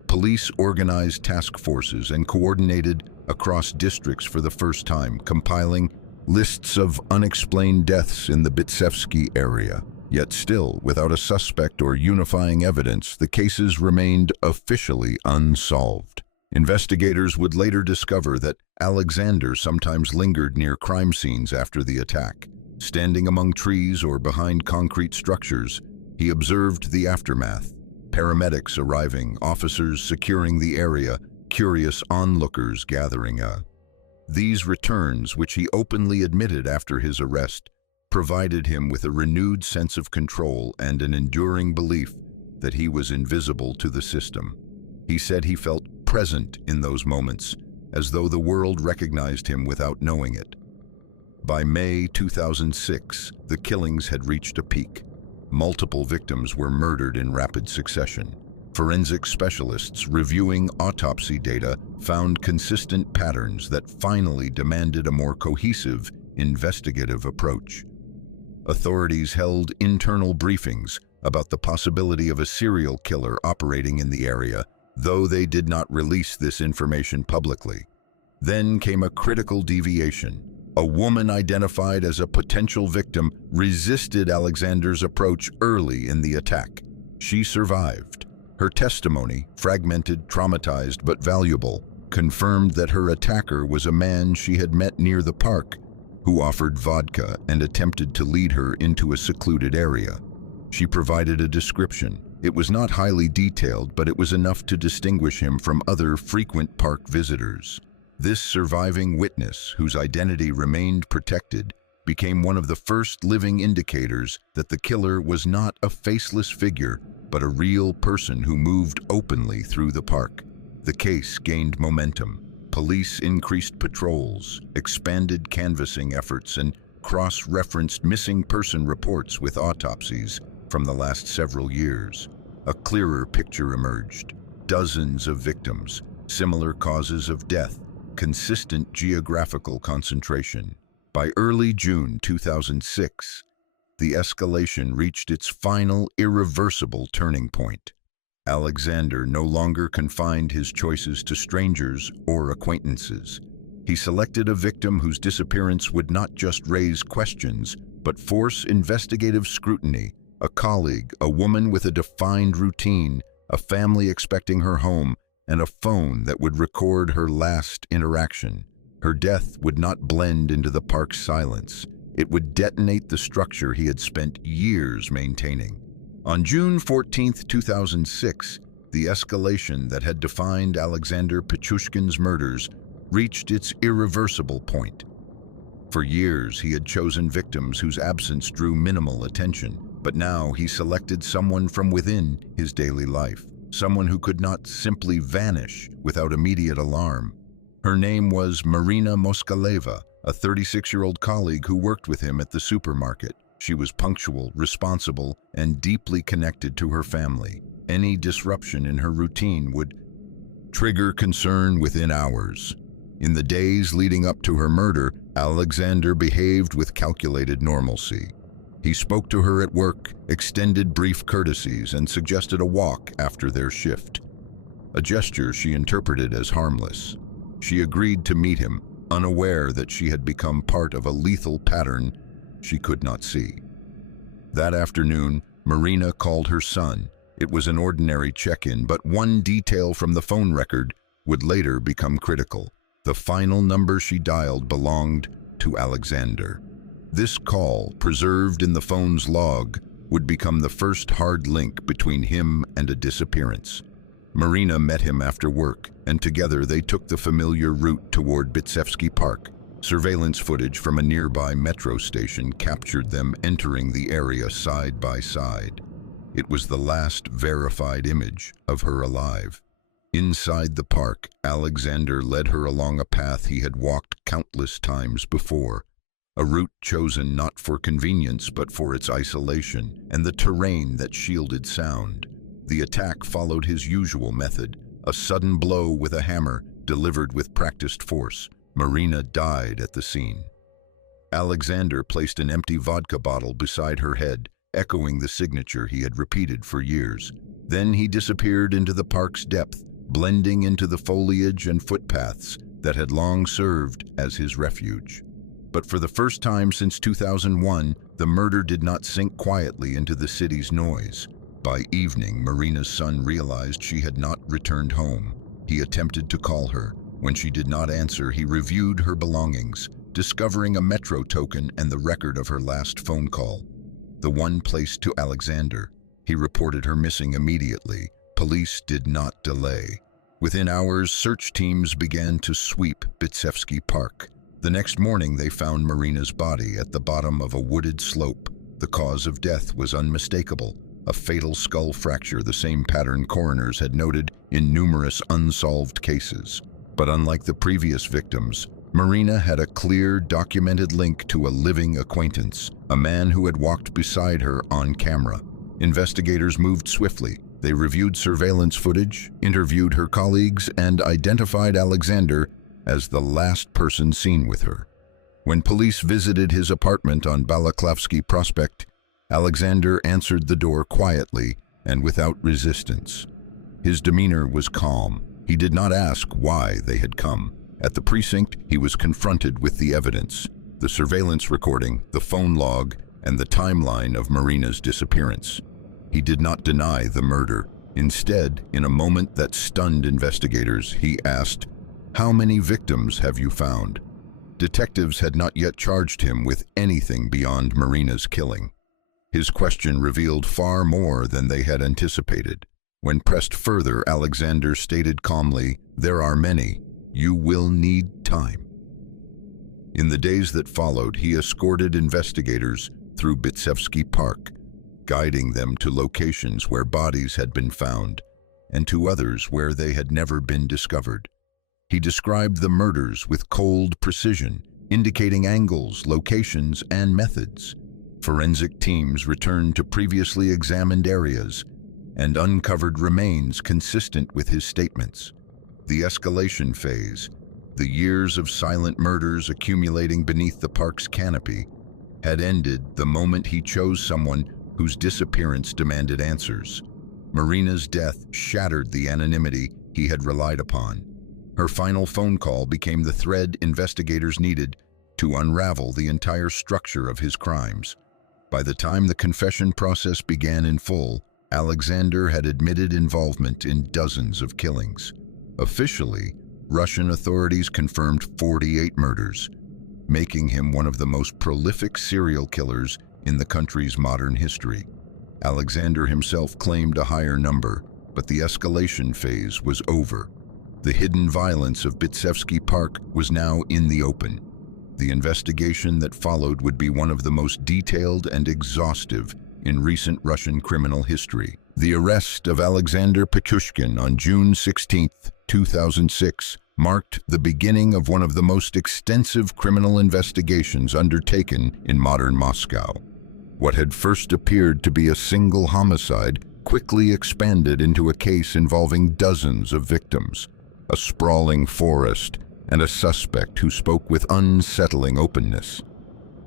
Police organized task forces and coordinated across districts for the first time, compiling lists of unexplained deaths in the Bitsevsky area. Yet still, without a suspect or unifying evidence, the cases remained officially unsolved. Investigators would later discover that Alexander sometimes lingered near crime scenes after the attack. Standing among trees or behind concrete structures, he observed the aftermath. Paramedics arriving, officers securing the area, curious onlookers gathering. These returns, which he openly admitted after his arrest, provided him with a renewed sense of control and an enduring belief that he was invisible to the system. He said he felt present in those moments, as though the world recognized him without knowing it. By May 2006, the killings had reached a peak. Multiple victims were murdered in rapid succession. Forensic specialists reviewing autopsy data found consistent patterns that finally demanded a more cohesive, investigative approach. Authorities held internal briefings about the possibility of a serial killer operating in the area, though they did not release this information publicly. Then came a critical deviation. A woman identified as a potential victim resisted Alexander's approach early in the attack. She survived. Her testimony, fragmented, traumatized, but valuable, confirmed that her attacker was a man she had met near the park, who offered vodka and attempted to lead her into a secluded area. She provided a description. It was not highly detailed, but it was enough to distinguish him from other frequent park visitors. This surviving witness, whose identity remained protected, became one of the first living indicators that the killer was not a faceless figure, but a real person who moved openly through the park. The case gained momentum. Police increased patrols, expanded canvassing efforts, and cross-referenced missing person reports with autopsies from the last several years. A clearer picture emerged. Dozens of victims, similar causes of death, consistent geographical concentration. By early June 2006, the escalation reached its final irreversible turning point. Alexander no longer confined his choices to strangers or acquaintances. He selected a victim whose disappearance would not just raise questions, but force investigative scrutiny. A colleague, a woman with a defined routine, a family expecting her home, and a phone that would record her last interaction. Her death would not blend into the park's silence. It would detonate the structure he had spent years maintaining. On June 14, 2006, the escalation that had defined Alexander Pichushkin's murders reached its irreversible point. For years, he had chosen victims whose absence drew minimal attention, but now he selected someone from within his daily life, someone who could not simply vanish without immediate alarm. Her name was Marina Moskaleva, a 36-year-old colleague who worked with him at the supermarket. She was punctual, responsible, and deeply connected to her family. Any disruption in her routine would trigger concern within hours. In the days leading up to her murder, Alexander behaved with calculated normalcy. He spoke to her at work, extended brief courtesies, and suggested a walk after their shift. A gesture she interpreted as harmless. She agreed to meet him, unaware that she had become part of a lethal pattern she could not see. That afternoon, Marina called her son. It was an ordinary check-in, but one detail from the phone record would later become critical. The final number she dialed belonged to Alexander. This call, preserved in the phone's log, would become the first hard link between him and a disappearance. Marina met him after work, and together they took the familiar route toward Bitsevsky Park. Surveillance footage from a nearby metro station captured them entering the area side by side. It was the last verified image of her alive. Inside the park, Alexander led her along a path he had walked countless times before, a route chosen not for convenience but for its isolation and the terrain that shielded sound. The attack followed his usual method, a sudden blow with a hammer delivered with practiced force. Marina died at the scene. Alexander placed an empty vodka bottle beside her head, echoing the signature he had repeated for years. Then he disappeared into the park's depth, blending into the foliage and footpaths that had long served as his refuge. But for the first time since 2001, the murder did not sink quietly into the city's noise. By evening, Marina's son realized she had not returned home. He attempted to call her. When she did not answer, he reviewed her belongings, discovering a metro token and the record of her last phone call, the one placed to Alexander. He reported her missing immediately. Police did not delay. Within hours, search teams began to sweep Bitsevsky Park. The next morning, they found Marina's body at the bottom of a wooded slope. The cause of death was unmistakable. A fatal skull fracture, the same pattern coroners had noted in numerous unsolved cases. But unlike the previous victims, Marina had a clear, documented link to a living acquaintance, a man who had walked beside her on camera. Investigators moved swiftly. They reviewed surveillance footage, interviewed her colleagues, and identified Alexander as the last person seen with her. When police visited his apartment on Balaklavsky Prospect, Alexander answered the door quietly and without resistance. His demeanor was calm. He did not ask why they had come. At the precinct, he was confronted with the evidence, the surveillance recording, the phone log, and the timeline of Marina's disappearance. He did not deny the murder. Instead, in a moment that stunned investigators, he asked, "How many victims have you found?" Detectives had not yet charged him with anything beyond Marina's killing. His question revealed far more than they had anticipated. When pressed further, Alexander stated calmly, "There are many. You will need time." In the days that followed, he escorted investigators through Bitsevsky Park, guiding them to locations where bodies had been found and to others where they had never been discovered. He described the murders with cold precision, indicating angles, locations, and methods. Forensic teams returned to previously examined areas and uncovered remains consistent with his statements. The escalation phase, the years of silent murders accumulating beneath the park's canopy, had ended the moment he chose someone whose disappearance demanded answers. Marina's death shattered the anonymity he had relied upon. Her final phone call became the thread investigators needed to unravel the entire structure of his crimes. By the time the confession process began in full, Alexander had admitted involvement in dozens of killings. Officially, Russian authorities confirmed 48 murders, making him one of the most prolific serial killers in the country's modern history. Alexander himself claimed a higher number, but the escalation phase was over. The hidden violence of Bitsevsky Park was now in the open. The investigation that followed would be one of the most detailed and exhaustive in recent Russian criminal history. The arrest of Alexander Pichushkin on June 16, 2006, marked the beginning of one of the most extensive criminal investigations undertaken in modern Moscow. What had first appeared to be a single homicide quickly expanded into a case involving dozens of victims, a sprawling forest, and a suspect who spoke with unsettling openness.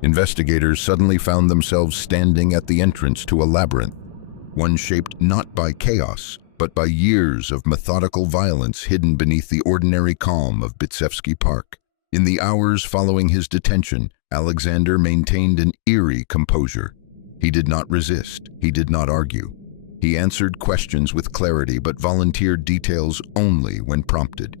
Investigators suddenly found themselves standing at the entrance to a labyrinth, one shaped not by chaos, but by years of methodical violence hidden beneath the ordinary calm of Bitsevsky Park. In the hours following his detention, Alexander maintained an eerie composure. He did not resist. He did not argue. He answered questions with clarity but volunteered details only when prompted.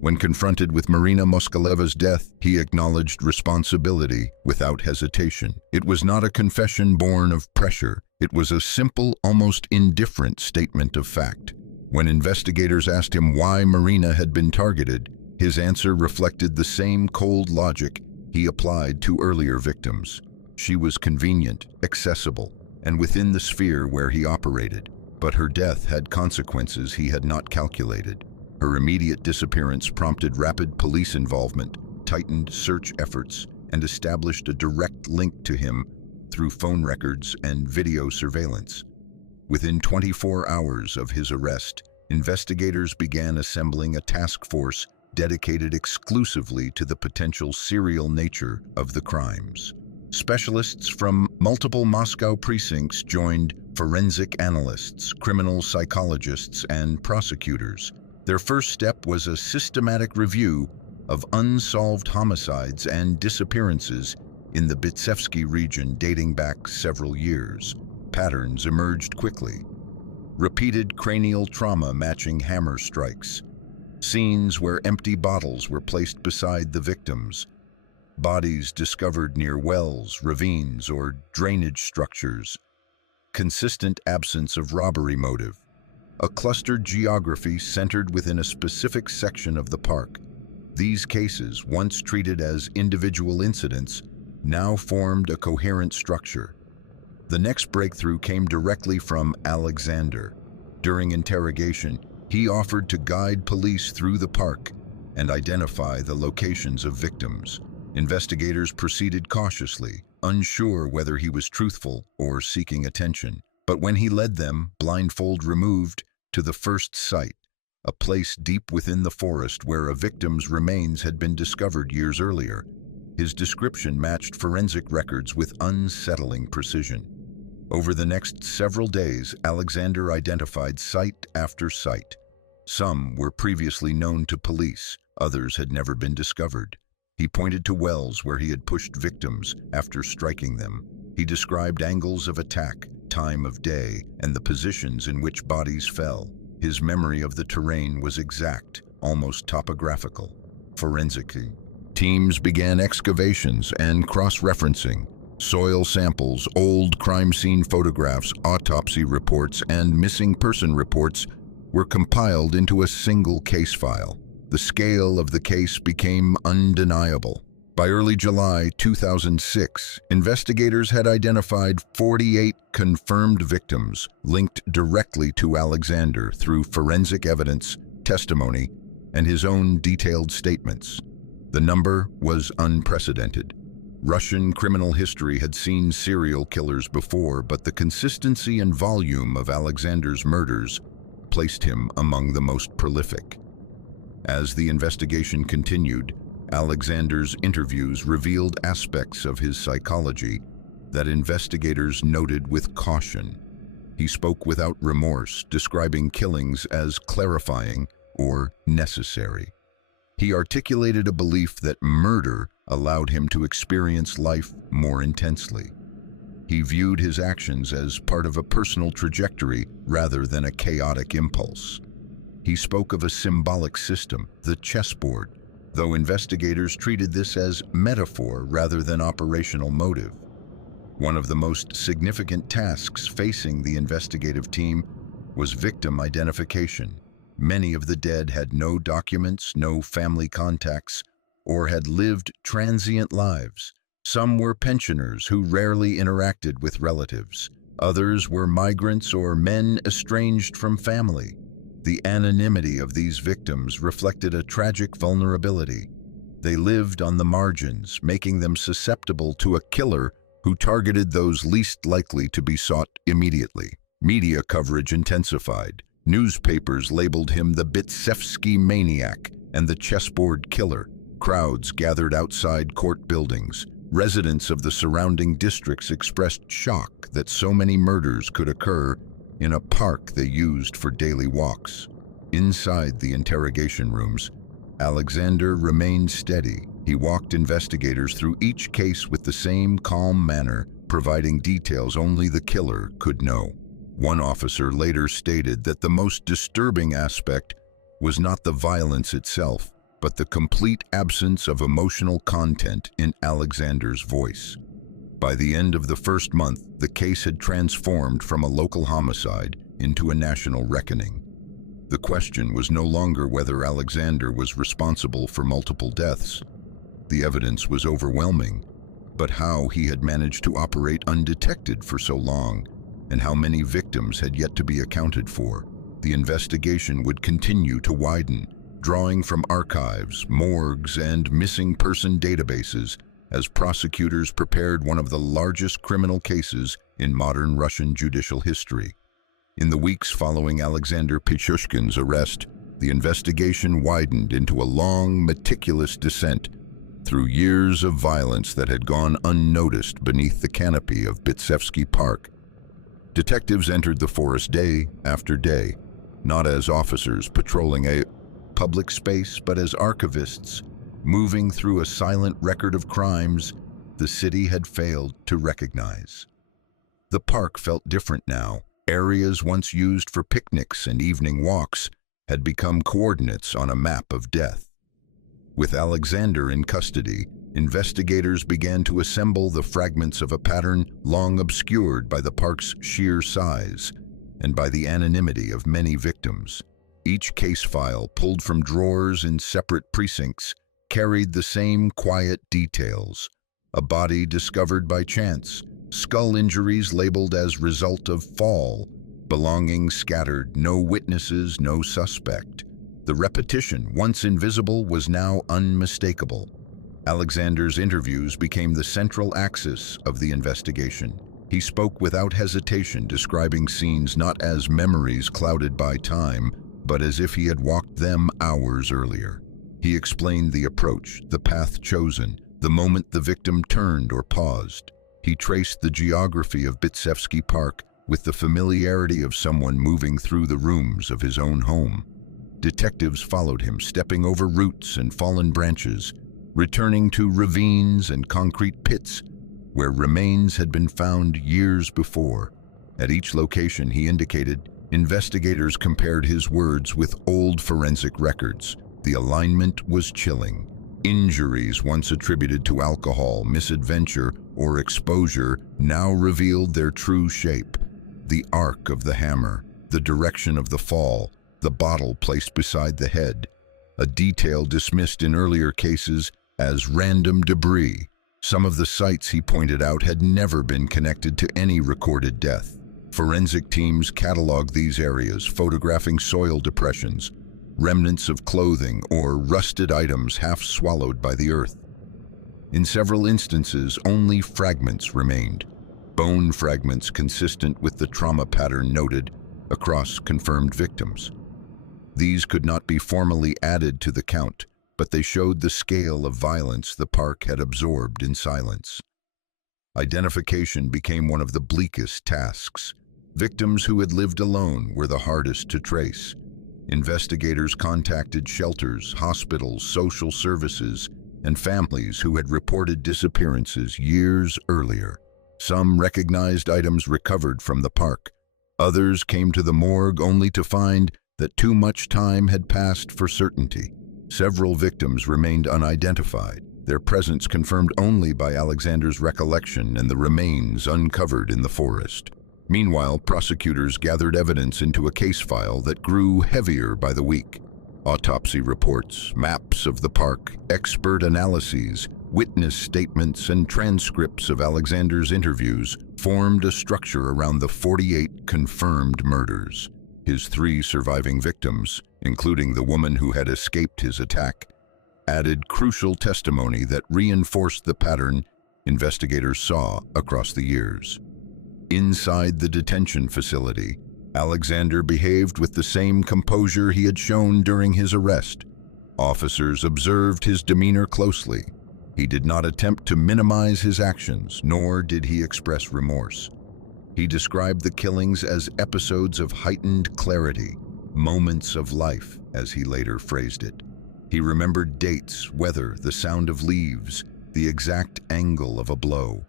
When confronted with Marina Moskaleva's death, he acknowledged responsibility without hesitation. It was not a confession born of pressure. It was a simple, almost indifferent statement of fact. When investigators asked him why Marina had been targeted, his answer reflected the same cold logic he applied to earlier victims. She was convenient, accessible, and within the sphere where he operated. But her death had consequences he had not calculated. Her immediate disappearance prompted rapid police involvement, tightened search efforts, and established a direct link to him through phone records and video surveillance. Within 24 hours of his arrest, investigators began assembling a task force dedicated exclusively to the potential serial nature of the crimes. Specialists from multiple Moscow precincts joined forensic analysts, criminal psychologists, and prosecutors. Their first step was a systematic review of unsolved homicides and disappearances in the Bitsevsky region dating back several years. Patterns emerged quickly. Repeated cranial trauma matching hammer strikes. Scenes where empty bottles were placed beside the victims. Bodies discovered near wells, ravines, or drainage structures. Consistent absence of robbery motive. A clustered geography centered within a specific section of the park. These cases, once treated as individual incidents, now formed a coherent structure. The next breakthrough came directly from Alexander. During interrogation, he offered to guide police through the park and identify the locations of victims. Investigators proceeded cautiously, unsure whether he was truthful or seeking attention. But when he led them, blindfold removed, to the first site, a place deep within the forest where a victim's remains had been discovered years earlier, his description matched forensic records with unsettling precision. Over the next several days, Alexander identified site after site. Some were previously known to police, others had never been discovered. He pointed to wells where he had pushed victims after striking them. He described angles of attack, time of day, and the positions in which bodies fell. His memory of the terrain was exact, almost topographical. Forensically, teams began excavations and cross-referencing. Soil samples, old crime scene photographs, autopsy reports, and missing person reports were compiled into a single case file. The scale of the case became undeniable. By early July 2006, investigators had identified 48 confirmed victims linked directly to Alexander through forensic evidence, testimony, and his own detailed statements. The number was unprecedented. Russian criminal history had seen serial killers before, but the consistency and volume of Alexander's murders placed him among the most prolific. As the investigation continued, Alexander's interviews revealed aspects of his psychology that investigators noted with caution. He spoke without remorse, describing killings as clarifying or necessary. He articulated a belief that murder allowed him to experience life more intensely. He viewed his actions as part of a personal trajectory rather than a chaotic impulse. He spoke of a symbolic system, the chessboard, though investigators treated this as metaphor rather than operational motive. One of the most significant tasks facing the investigative team was victim identification. Many of the dead had no documents, no family contacts, or had lived transient lives. Some were pensioners who rarely interacted with relatives. Others were migrants or men estranged from family. The anonymity of these victims reflected a tragic vulnerability. They lived on the margins, making them susceptible to a killer who targeted those least likely to be sought immediately. Media coverage intensified. Newspapers labeled him the Bitsevsky Maniac and the Chessboard Killer. Crowds gathered outside court buildings. Residents of the surrounding districts expressed shock that so many murders could occur in a park they used for daily walks. Inside the interrogation rooms, Alexander remained steady. He walked investigators through each case with the same calm manner, providing details only the killer could know. One officer later stated that the most disturbing aspect was not the violence itself, but the complete absence of emotional content in Alexander's voice. By the end of the first month, the case had transformed from a local homicide into a national reckoning. The question was no longer whether Alexander was responsible for multiple deaths. The evidence was overwhelming, but how he had managed to operate undetected for so long, and how many victims had yet to be accounted for. The investigation would continue to widen, drawing from archives, morgues, and missing person databases as prosecutors prepared one of the largest criminal cases in modern Russian judicial history. In the weeks following Alexander Pichushkin's arrest, the investigation widened into a long, meticulous descent through years of violence that had gone unnoticed beneath the canopy of Bitsevsky Park. Detectives entered the forest day after day, not as officers patrolling a public space, but as archivists moving through a silent record of crimes the city had failed to recognize. The park felt different now. Areas once used for picnics and evening walks had become coordinates on a map of death. With Alexander in custody, investigators began to assemble the fragments of a pattern long obscured by the park's sheer size and by the anonymity of many victims. Each case file, pulled from drawers in separate precincts, carried the same quiet details: a body discovered by chance, skull injuries labeled as result of fall, belongings scattered, no witnesses, no suspect. The repetition, once invisible, was now unmistakable. Alexander's interviews became the central axis of the investigation. He spoke without hesitation, describing scenes not as memories clouded by time, but as if he had walked them hours earlier. He explained the approach, the path chosen, the moment the victim turned or paused. He traced the geography of Bitsevsky Park with the familiarity of someone moving through the rooms of his own home. Detectives followed him, stepping over roots and fallen branches, returning to ravines and concrete pits where remains had been found years before. At each location he indicated, investigators compared his words with old forensic records. The alignment was chilling. Injuries once attributed to alcohol, misadventure, or exposure now revealed their true shape. The arc of the hammer, the direction of the fall, the bottle placed beside the head, a detail dismissed in earlier cases as random debris. Some of the sites, he pointed out, had never been connected to any recorded death. Forensic teams cataloged these areas, photographing soil depressions, remnants of clothing, or rusted items half swallowed by the earth. In several instances, only fragments remained, bone fragments consistent with the trauma pattern noted across confirmed victims. These could not be formally added to the count, but they showed the scale of violence the park had absorbed in silence. Identification became one of the bleakest tasks. Victims who had lived alone were the hardest to trace. Investigators contacted shelters, hospitals, social services, and families who had reported disappearances years earlier. Some recognized items recovered from the park. Others came to the morgue only to find that too much time had passed for certainty. Several victims remained unidentified, their presence confirmed only by Alexander's recollection and the remains uncovered in the forest. Meanwhile, prosecutors gathered evidence into a case file that grew heavier by the week. Autopsy reports, maps of the park, expert analyses, witness statements, and transcripts of Alexander's interviews formed a structure around the 48 confirmed murders. His 3 surviving victims, including the woman who had escaped his attack, added crucial testimony that reinforced the pattern investigators saw across the years. Inside the detention facility, Alexander behaved with the same composure he had shown during his arrest. Officers observed his demeanor closely. He did not attempt to minimize his actions, nor did he express remorse. He described the killings as episodes of heightened clarity, moments of life, as he later phrased it. He remembered dates, weather, the sound of leaves, the exact angle of a blow.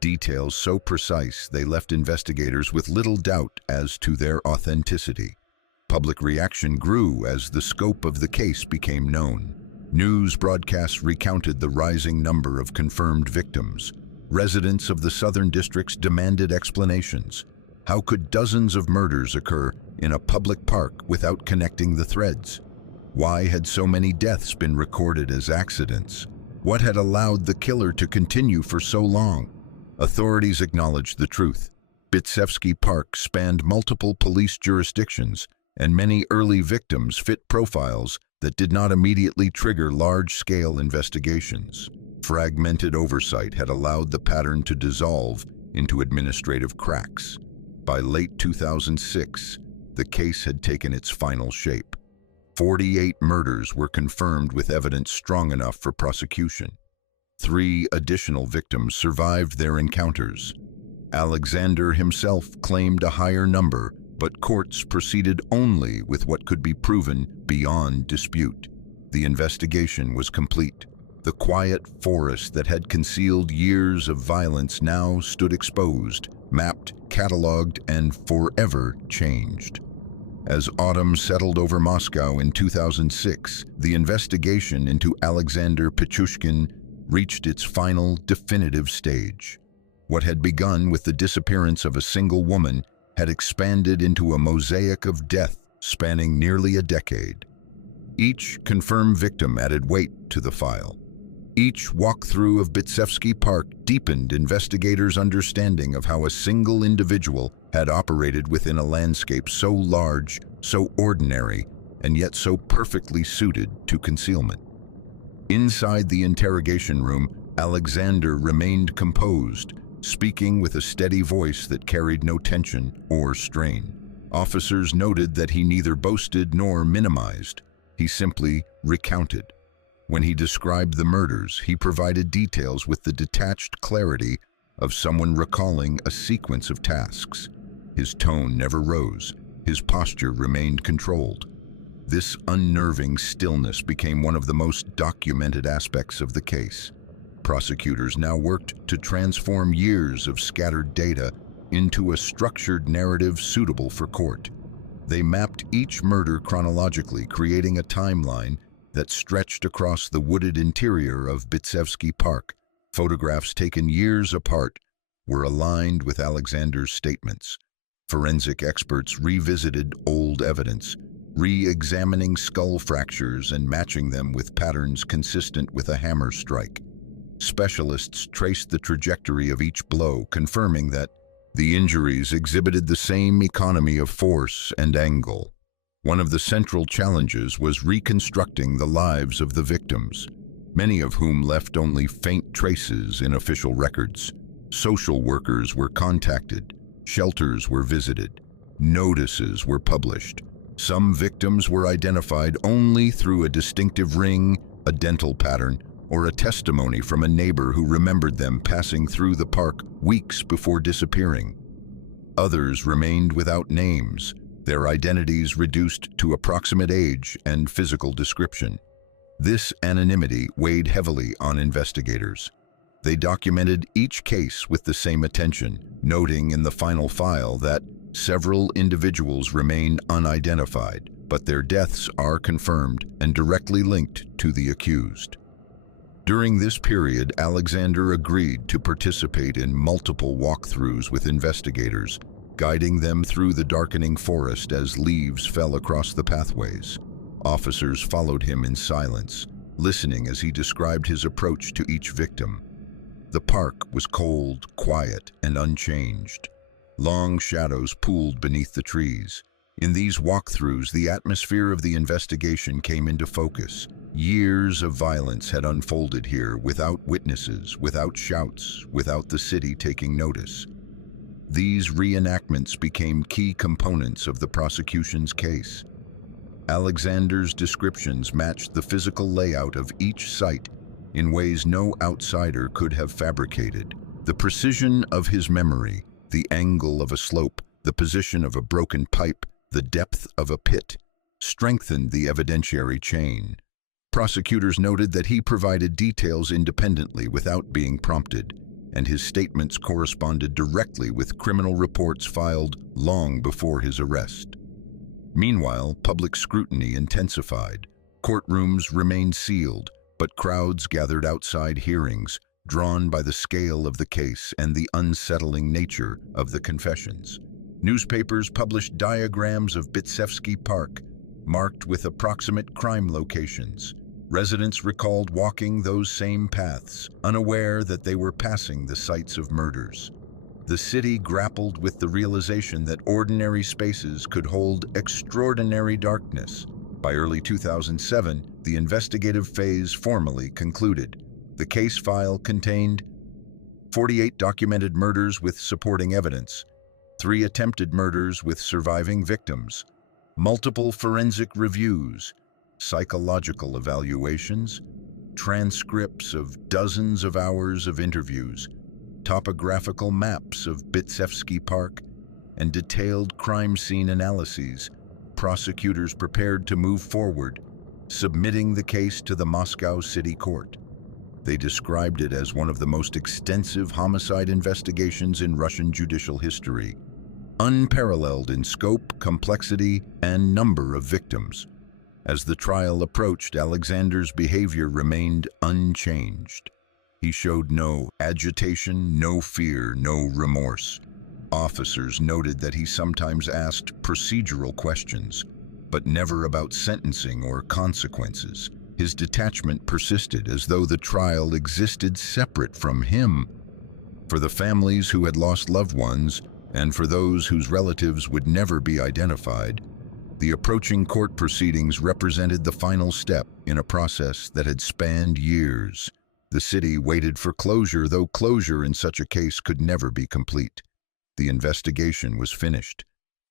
details so precise they left investigators with little doubt as to their authenticity. Public reaction grew as the scope of the case became known. News broadcasts recounted the rising number of confirmed victims. Residents of the southern districts demanded explanations. How could dozens of murders occur in a public park without connecting the threads? Why had so many deaths been recorded as accidents? What had allowed the killer to continue for so long? Authorities acknowledged the truth. Bitsevsky Park spanned multiple police jurisdictions, and many early victims fit profiles that did not immediately trigger large-scale investigations. Fragmented oversight had allowed the pattern to dissolve into administrative cracks. By late 2006, the case had taken its final shape. 48 murders were confirmed with evidence strong enough for prosecution. 3 additional victims survived their encounters. Alexander himself claimed a higher number, but courts proceeded only with what could be proven beyond dispute. The investigation was complete. The quiet forest that had concealed years of violence now stood exposed, mapped, catalogued, and forever changed. As autumn settled over Moscow in 2006, the investigation into Alexander Pichushkin reached its final, definitive stage. What had begun with the disappearance of a single woman had expanded into a mosaic of death spanning nearly a decade. Each confirmed victim added weight to the file. Each walkthrough of Bitsevsky Park deepened investigators' understanding of how a single individual had operated within a landscape so large, so ordinary, and yet so perfectly suited to concealment. Inside the interrogation room, Alexander remained composed, speaking with a steady voice that carried no tension or strain. Officers noted that he neither boasted nor minimized. He simply recounted. When he described the murders, he provided details with the detached clarity of someone recalling a sequence of tasks. His tone never rose. His posture remained controlled. This unnerving stillness became one of the most documented aspects of the case. Prosecutors now worked to transform years of scattered data into a structured narrative suitable for court. They mapped each murder chronologically, creating a timeline that stretched across the wooded interior of Bitsevsky Park. Photographs taken years apart were aligned with Alexander's statements. Forensic experts revisited old evidence, re-examining skull fractures and matching them with patterns consistent with a hammer strike. Specialists traced the trajectory of each blow, confirming that the injuries exhibited the same economy of force and angle. One of the central challenges was reconstructing the lives of the victims, many of whom left only faint traces in official records. Social workers were contacted, shelters were visited, notices were published. Some victims were identified only through a distinctive ring, a dental pattern, or a testimony from a neighbor who remembered them passing through the park weeks before disappearing. Others remained without names, their identities reduced to approximate age and physical description. This anonymity weighed heavily on investigators. They documented each case with the same attention, noting in the final file that several individuals remain unidentified, but their deaths are confirmed and directly linked to the accused. During this period, Alexander agreed to participate in multiple walkthroughs with investigators, guiding them through the darkening forest as leaves fell across the pathways. Officers followed him in silence, listening as he described his approach to each victim. The park was cold, quiet, and unchanged. Long shadows pooled beneath the trees. In these walkthroughs, the atmosphere of the investigation came into focus. Years of violence had unfolded here without witnesses, without shouts, without the city taking notice. These reenactments became key components of the prosecution's case. Alexander's descriptions matched the physical layout of each site in ways no outsider could have fabricated. The precision of his memory, the angle of a slope, the position of a broken pipe, the depth of a pit, strengthened the evidentiary chain. Prosecutors noted that he provided details independently without being prompted, and his statements corresponded directly with criminal reports filed long before his arrest. Meanwhile, public scrutiny intensified. Courtrooms remained sealed, but crowds gathered outside hearings, drawn by the scale of the case and the unsettling nature of the confessions. Newspapers published diagrams of Bitsevsky Park, marked with approximate crime locations. Residents recalled walking those same paths, unaware that they were passing the sites of murders. The city grappled with the realization that ordinary spaces could hold extraordinary darkness. By early 2007, the investigative phase formally concluded. The case file contained 48 documented murders with supporting evidence, 3 attempted murders with surviving victims, multiple forensic reviews, psychological evaluations, transcripts of dozens of hours of interviews, topographical maps of Bitsevsky Park, and detailed crime scene analyses. Prosecutors prepared to move forward, submitting the case to the Moscow City Court. They described it as one of the most extensive homicide investigations in Russian judicial history, unparalleled in scope, complexity, and number of victims. As the trial approached, Alexander's behavior remained unchanged. He showed no agitation, no fear, no remorse. Officers noted that he sometimes asked procedural questions, but never about sentencing or consequences. His detachment persisted, as though the trial existed separate from him. For the families who had lost loved ones, and for those whose relatives would never be identified, the approaching court proceedings represented the final step in a process that had spanned years. The city waited for closure, though closure in such a case could never be complete. The investigation was finished.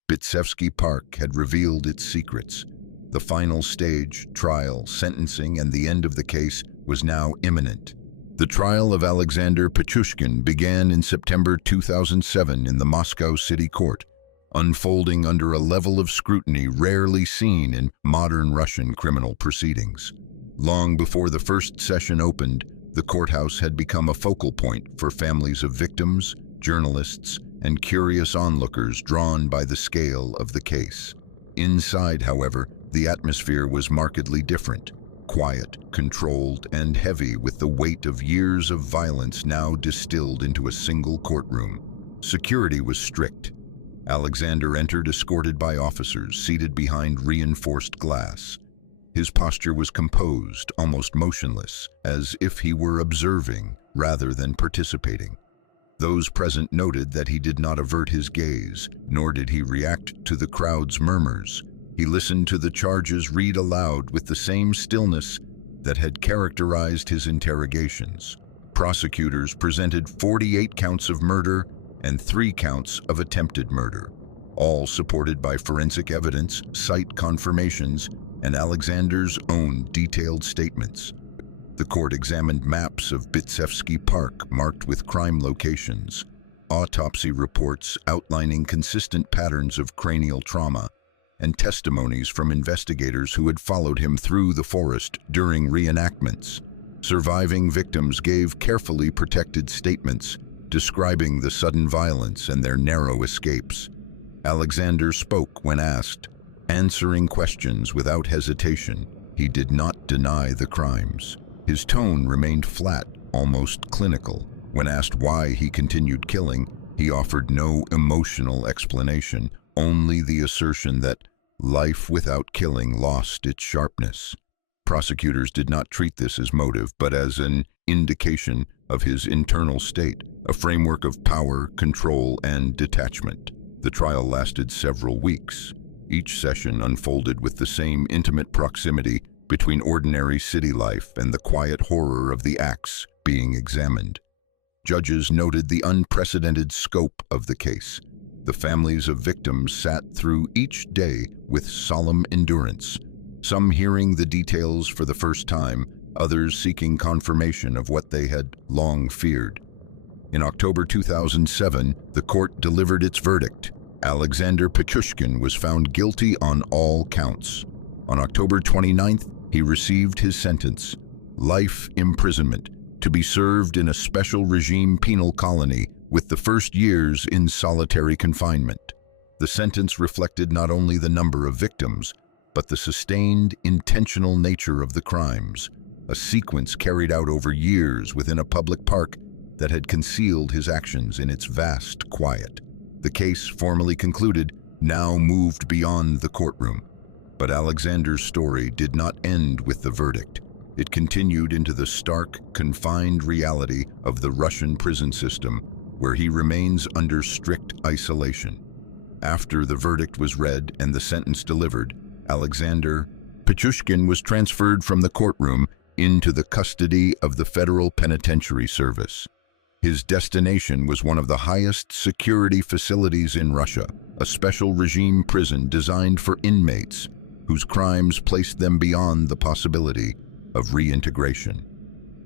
Bitsevsky Park had revealed its secrets. The final stage, trial, sentencing, and the end of the case was now imminent. The trial of Alexander Pichushkin began in September 2007 in the Moscow City Court, unfolding under a level of scrutiny rarely seen in modern Russian criminal proceedings. Long before the first session opened, the courthouse had become a focal point for families of victims, journalists, and curious onlookers drawn by the scale of the case. Inside, however, the atmosphere was markedly different. Quiet, controlled, and heavy with the weight of years of violence now distilled into a single courtroom. Security was strict. Alexander entered escorted by officers seated behind reinforced glass. His posture was composed, almost motionless, as if he were observing rather than participating. Those present noted that he did not avert his gaze, nor did he react to the crowd's murmurs. He listened to the charges read aloud with the same stillness that had characterized his interrogations. Prosecutors presented 48 counts of murder and 3 counts of attempted murder, all supported by forensic evidence, site confirmations, and Alexander's own detailed statements. The court examined maps of Bitsevsky Park marked with crime locations, autopsy reports outlining consistent patterns of cranial trauma, and testimonies from investigators who had followed him through the forest during reenactments. Surviving victims gave carefully protected statements describing the sudden violence and their narrow escapes. Alexander spoke when asked, answering questions without hesitation. He did not deny the crimes. His tone remained flat, almost clinical. When asked why he continued killing, he offered no emotional explanation, only the assertion that life without killing lost its sharpness. Prosecutors did not treat this as motive, but as an indication of his internal state, a framework of power, control, and detachment. The trial lasted several weeks. Each session unfolded with the same intimate proximity between ordinary city life and the quiet horror of the acts being examined. Judges noted the unprecedented scope of the case. The families of victims sat through each day with solemn endurance, some hearing the details for the first time, others seeking confirmation of what they had long feared. In October 2007, the court delivered its verdict. Alexander Pichushkin was found guilty on all counts. On October 29th, he received his sentence, life imprisonment, to be served in a special regime penal colony with the first years in solitary confinement. The sentence reflected not only the number of victims, but the sustained, intentional nature of the crimes, a sequence carried out over years within a public park that had concealed his actions in its vast quiet. The case, formally concluded, now moved beyond the courtroom. But Alexander's story did not end with the verdict. It continued into the stark, confined reality of the Russian prison system, where he remains under strict isolation. After the verdict was read and the sentence delivered, Alexander Pichushkin was transferred from the courtroom into the custody of the Federal Penitentiary Service. His destination was one of the highest security facilities in Russia, a special regime prison designed for inmates whose crimes placed them beyond the possibility of reintegration.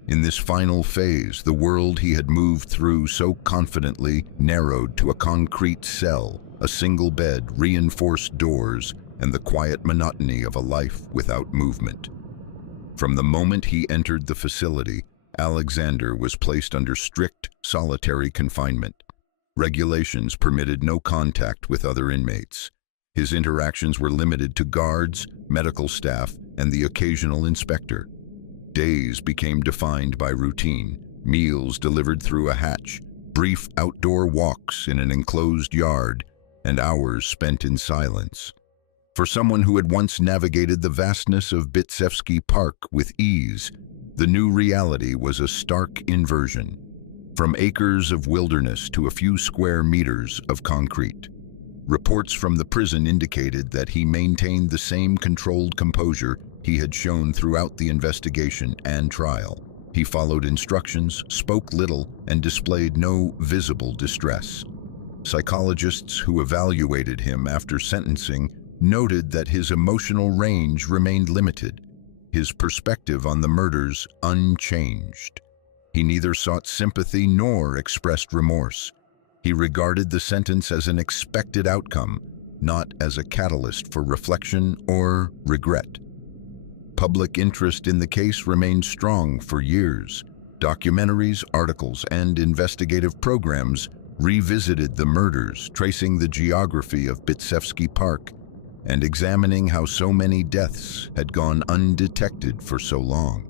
In this final phase, the world he had moved through so confidently narrowed to a concrete cell, a single bed, reinforced doors, and the quiet monotony of a life without movement. From the moment he entered the facility, Alexander was placed under strict solitary confinement. Regulations permitted no contact with other inmates. His interactions were limited to guards, medical staff, and the occasional inspector. Days became defined by routine, meals delivered through a hatch, brief outdoor walks in an enclosed yard, and hours spent in silence. For someone who had once navigated the vastness of Bitsevsky Park with ease, the new reality was a stark inversion, from acres of wilderness to a few square meters of concrete. Reports from the prison indicated that he maintained the same controlled composure he had shown throughout the investigation and trial. He followed instructions, spoke little, and displayed no visible distress. Psychologists who evaluated him after sentencing noted that his emotional range remained limited, his perspective on the murders unchanged. He neither sought sympathy nor expressed remorse. He regarded the sentence as an expected outcome, not as a catalyst for reflection or regret. Public interest in the case remained strong for years. Documentaries, articles, and investigative programs revisited the murders, tracing the geography of Bitsevsky Park and examining how so many deaths had gone undetected for so long.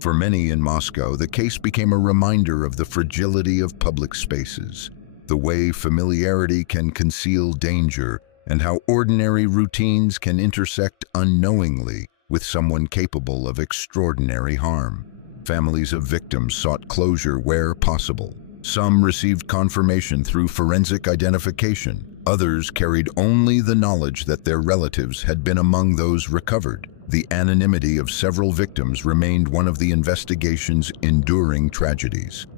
For many in Moscow, the case became a reminder of the fragility of public spaces, the way familiarity can conceal danger, and how ordinary routines can intersect unknowingly with someone capable of extraordinary harm. Families of victims sought closure where possible. Some received confirmation through forensic identification. Others carried only the knowledge that their relatives had been among those recovered. The anonymity of several victims remained one of the investigation's enduring tragedies.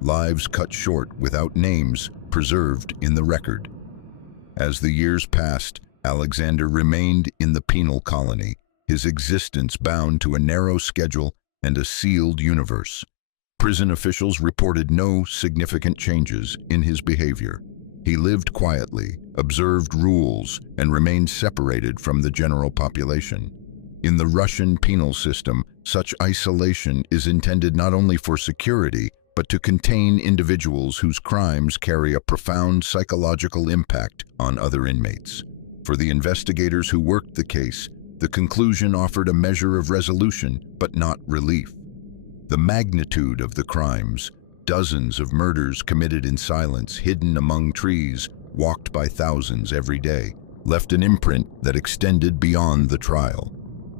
Lives cut short without names preserved in the record. As the years passed, Alexander remained in the penal colony, his existence bound to a narrow schedule and a sealed universe. Prison officials reported no significant changes in his behavior. He lived quietly, observed rules, and remained separated from the general population. In the Russian penal system, such isolation is intended not only for security, but to contain individuals whose crimes carry a profound psychological impact on other inmates. For the investigators who worked the case, the conclusion offered a measure of resolution, but not relief. The magnitude of the crimes, dozens of murders committed in silence, hidden among trees, walked by thousands every day, left an imprint that extended beyond the trial.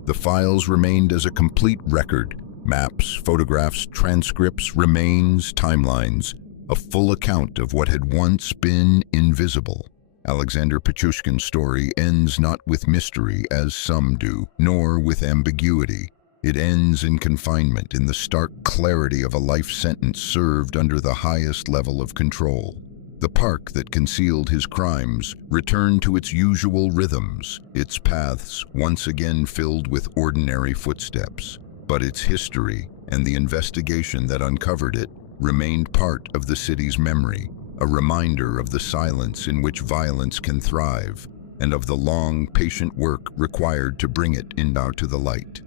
The files remained as a complete record: maps, photographs, transcripts, remains, timelines, a full account of what had once been invisible. Alexander Pichushkin's story ends not with mystery, as some do, nor with ambiguity. It ends in confinement, in the stark clarity of a life sentence served under the highest level of control. The park that concealed his crimes returned to its usual rhythms, its paths once again filled with ordinary footsteps. But its history and the investigation that uncovered it remained part of the city's memory, a reminder of the silence in which violence can thrive and of the long, patient work required to bring it into the light.